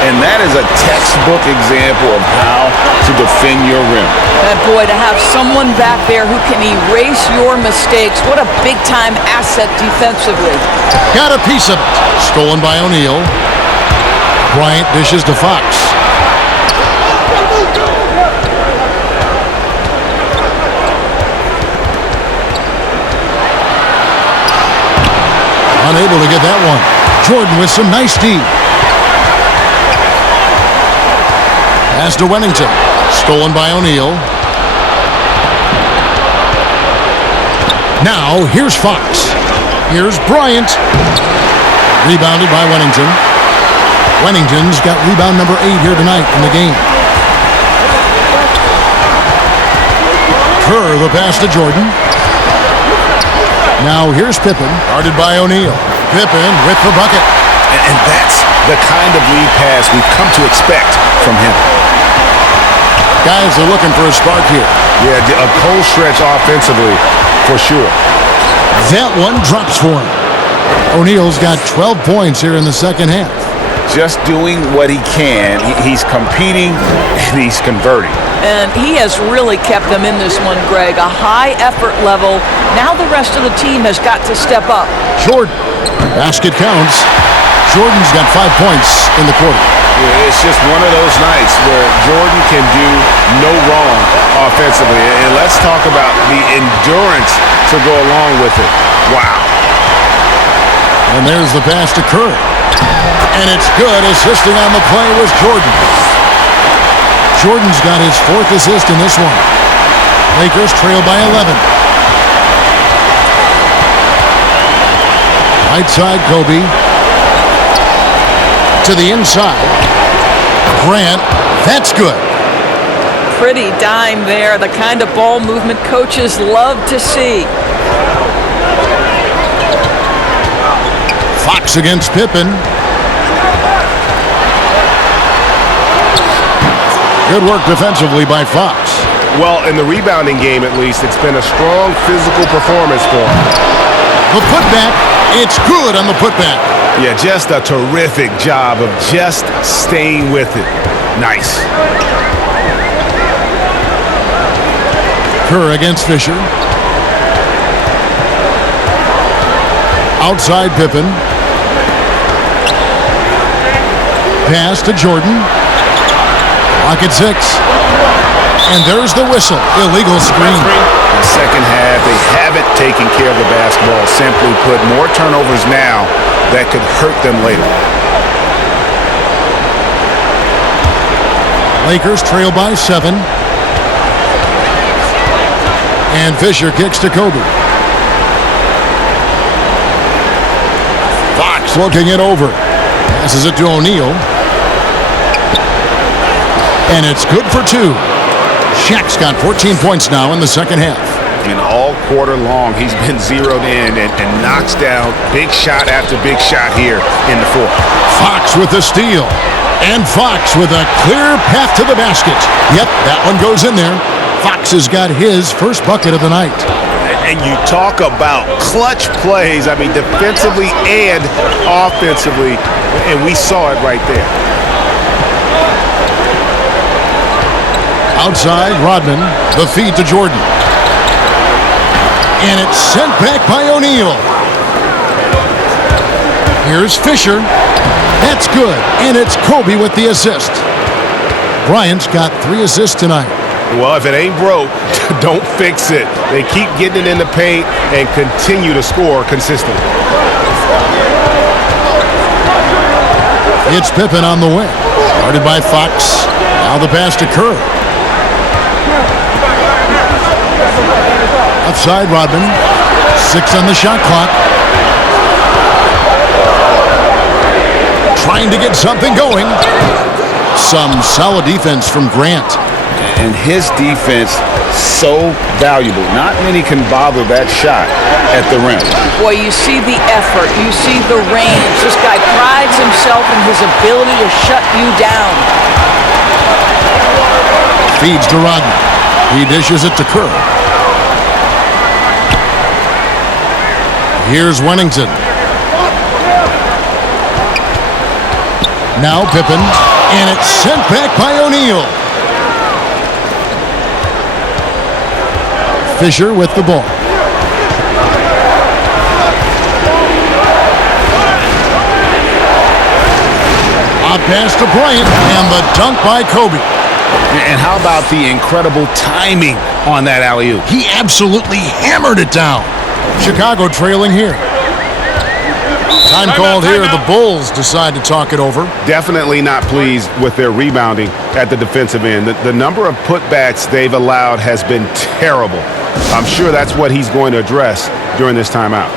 And that is a textbook example of how to defend your rim. And boy, to have someone back there who can erase your mistakes, what a big-time asset defensively. Got a piece of it. Stolen by O'Neal. Bryant dishes to Fox. Unable to get that one. Jordan with some nice D. Pass to Wennington. Stolen by O'Neal. Now, here's Fox. Here's Bryant. Rebounded by Wennington. Wennington's got rebound number 8 here tonight in the game. Kerr, the pass to Jordan. Now here's Pippen, guarded by O'Neal. Pippen with the bucket. And that's the kind of lead pass we've come to expect from him. Guys are looking for a spark here. Yeah, a cold stretch offensively, for sure. That one drops for him. O'Neal's got 12 points here in the second half. Just doing what he can. He's competing and he's converting. And he has really kept them in this one, Greg. A high effort level. Now the rest of the team has got to step up. Jordan. Basket counts. Jordan's got 5 points in the quarter. Yeah, it's just one of those nights where Jordan can do no wrong offensively. And let's talk about the endurance to go along with it. Wow. And there's the pass to Kerr. And it's good. Assisting on the play was Jordan. Jordan's got his 4th assist in this one. Lakers trail by 11. Right side, Kobe. To the inside. Grant. That's good. Pretty dime there. The kind of ball movement coaches love to see. Fox against Pippen. Good work defensively by Fox. Well, in the rebounding game, at least, it's been a strong physical performance for him. The putback, it's good on the putback. Yeah, just a terrific job of just staying with it. Nice. Kerr against Fisher. Outside Pippen. Pass to Jordan. Lock at 6. And there's the whistle. Illegal screen. In the second half, they haven't taken care of the basketball. Simply put, more turnovers now that could hurt them later. Lakers trail by 7. And Fisher kicks to Kobe. Fox looking it over. Passes it to O'Neal. And it's good for 2. Shaq's got 14 points now in the second half. And all quarter long, he's been zeroed in and knocks down big shot after big shot here in the 4th. Fox with the steal. And Fox with a clear path to the basket. Yep, that one goes in there. Fox has got his first bucket of the night. And you talk about clutch plays, I mean, defensively and offensively, and we saw it right there. Outside, Rodman, the feed to Jordan. And it's sent back by O'Neal. Here's Fisher. That's good, and it's Kobe with the assist. Bryant's got 3 assists tonight. Well, if it ain't broke, don't fix it. They keep getting it in the paint and continue to score consistently. It's Pippen on the wing. Started by Fox. Now the pass to Kerr. Outside Rodman. 6 on the shot clock. Trying to get something going. Some solid defense from Grant. And his defense so valuable. Not many can bother that shot at the rim. Boy, you see the effort. You see the range. This guy prides himself in his ability to shut you down. Feeds to Rodman. He dishes it to Kerr. Here's Wennington. Now Pippen. And it's sent back by O'Neal. Fisher with the ball. A pass to Bryant, and the dunk by Kobe. And how about the incredible timing on that alley-oop? He absolutely hammered it down. Chicago trailing here. Time called here. The Bulls decide to talk it over. Definitely not pleased with their rebounding at the defensive end. The number of putbacks they've allowed has been terrible. I'm sure that's what he's going to address during this timeout.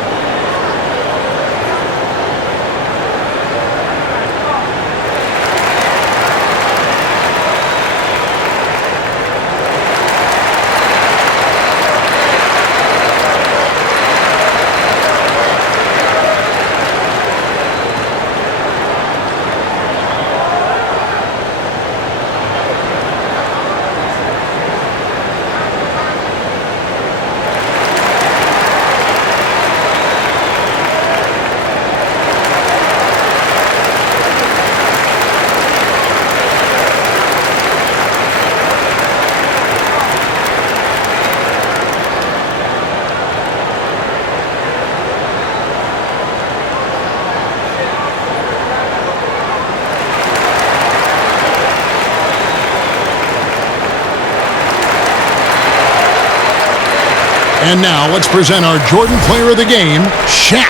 And now let's present our Jordan Player of the Game, Shaq.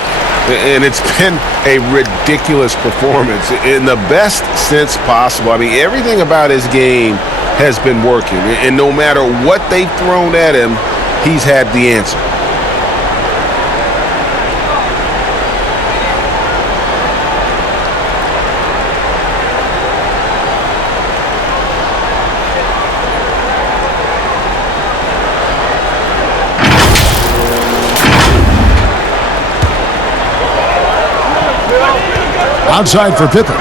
And it's been a ridiculous performance in the best sense possible. I mean, everything about his game has been working. And no matter what they've thrown at him, he's had the answer. Outside for Pippen.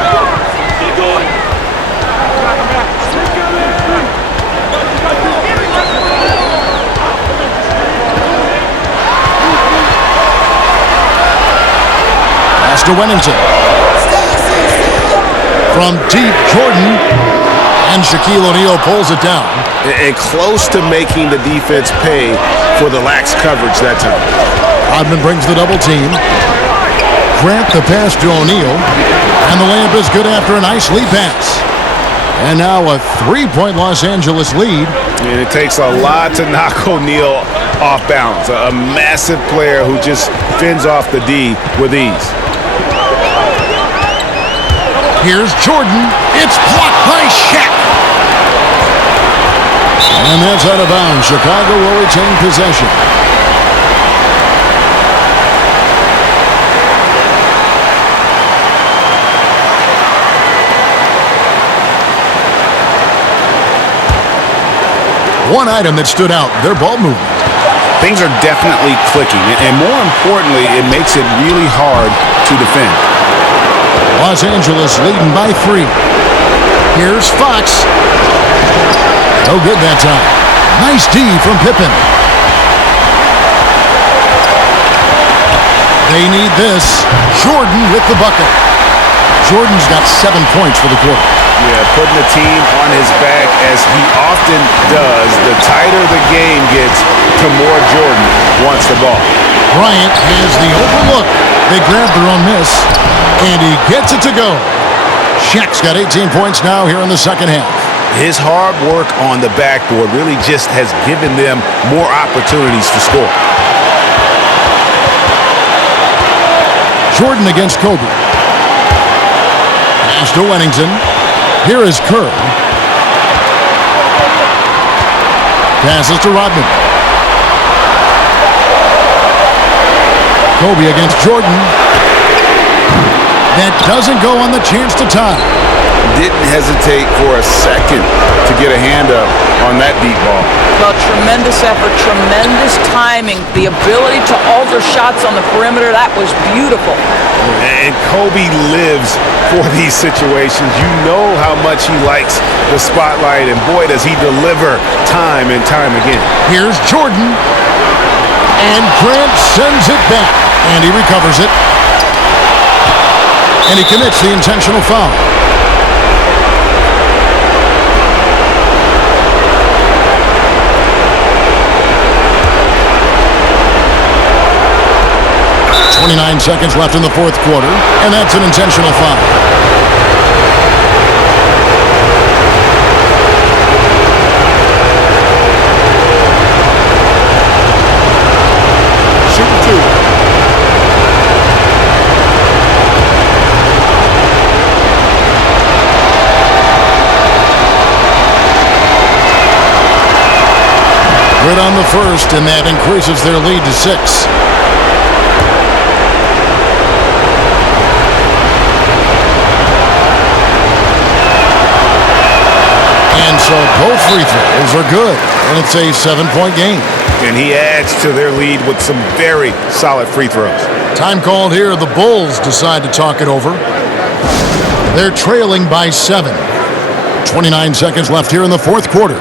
Pass to Wennington. From deep, Jordan. And Shaquille O'Neal pulls it down. And close to making the defense pay for the lax coverage that time. Rodman brings the double team. Grant the pass to O'Neal. And the layup is good after a nice lead pass. And now a 3-point Los Angeles lead. And it takes a lot to knock O'Neal off balance. A massive player who just fends off the D with ease. Here's Jordan. It's blocked by Shaq. And that's out of bounds. Chicago will retain possession. One item that stood out, their ball movement. Things are definitely clicking, and more importantly, it makes it really hard to defend. Los Angeles leading by 3. Here's Fox. No good that time. Nice D from Pippen. They need this. Jordan with the bucket. Jordan's got 7 points for the quarter. Yeah, putting the team on his back as he often does. The tighter the game gets, the more Jordan wants the ball. Bryant has the open look. They grab their own miss, and he gets it to go. Shaq's got 18 points now here in the second half. His hard work on the backboard really just has given them more opportunities to score. Jordan against Kobe. Pass to Wennington. Here is Kerr. Passes to Rodman. Kobe against Jordan. That doesn't go on the chance to tie. Didn't hesitate for a second to get a hand up on that deep ball. Well, tremendous effort, tremendous timing, the ability to alter shots on the perimeter. That was beautiful. And Kobe lives for these situations. You know how much he likes the spotlight, and boy, does he deliver time and time again. Here's Jordan. And Grant sends it back. And he recovers it. And he commits the intentional foul. .29 seconds left in the fourth quarter, and that's an intentional foul. Shooting two. Good on the first, and that increases their lead to 6. And so both free throws are good, and it's a 7-point game. And he adds to their lead with some very solid free throws. Time called here. The Bulls decide to talk it over. They're trailing by 7. 29 seconds left here in the fourth quarter.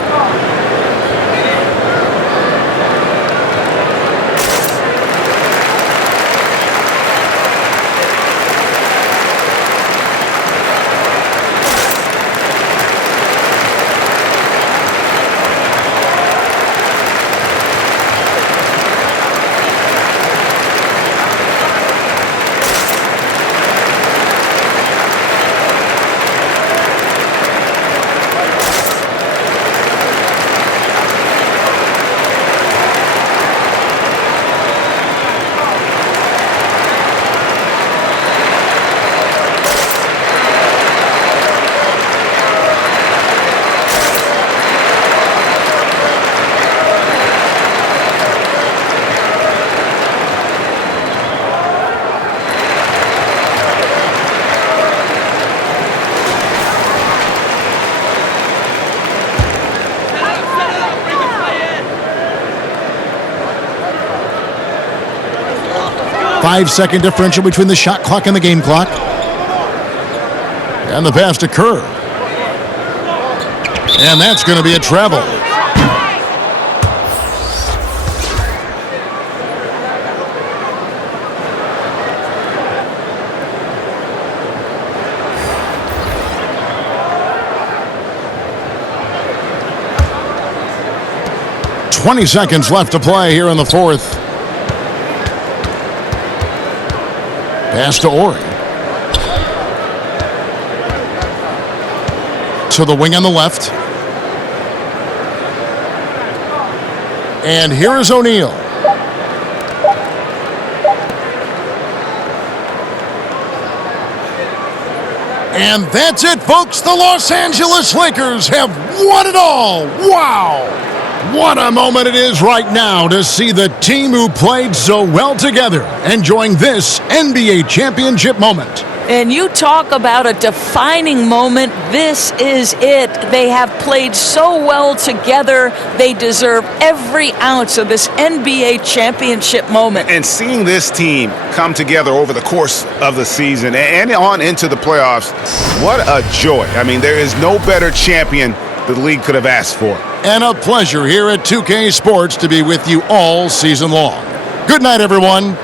Five-second differential between the shot clock and the game clock. And the pass to Kerr. And that's going to be a travel. .20 seconds left to play here in the fourth. Pass to Ori. To the wing on the left. And here is O'Neal. And that's it, folks. The Los Angeles Lakers have won it all. Wow. What a moment it is right now to see the team who played so well together enjoying this NBA championship moment. And you talk about a defining moment. This is it. They have played so well together. They deserve every ounce of this NBA championship moment. And seeing this team come together over the course of the season and on into the playoffs, what a joy. I mean, there is no better champion the league could have asked for. And a pleasure here at 2K Sports to be with you all season long. Good night, everyone.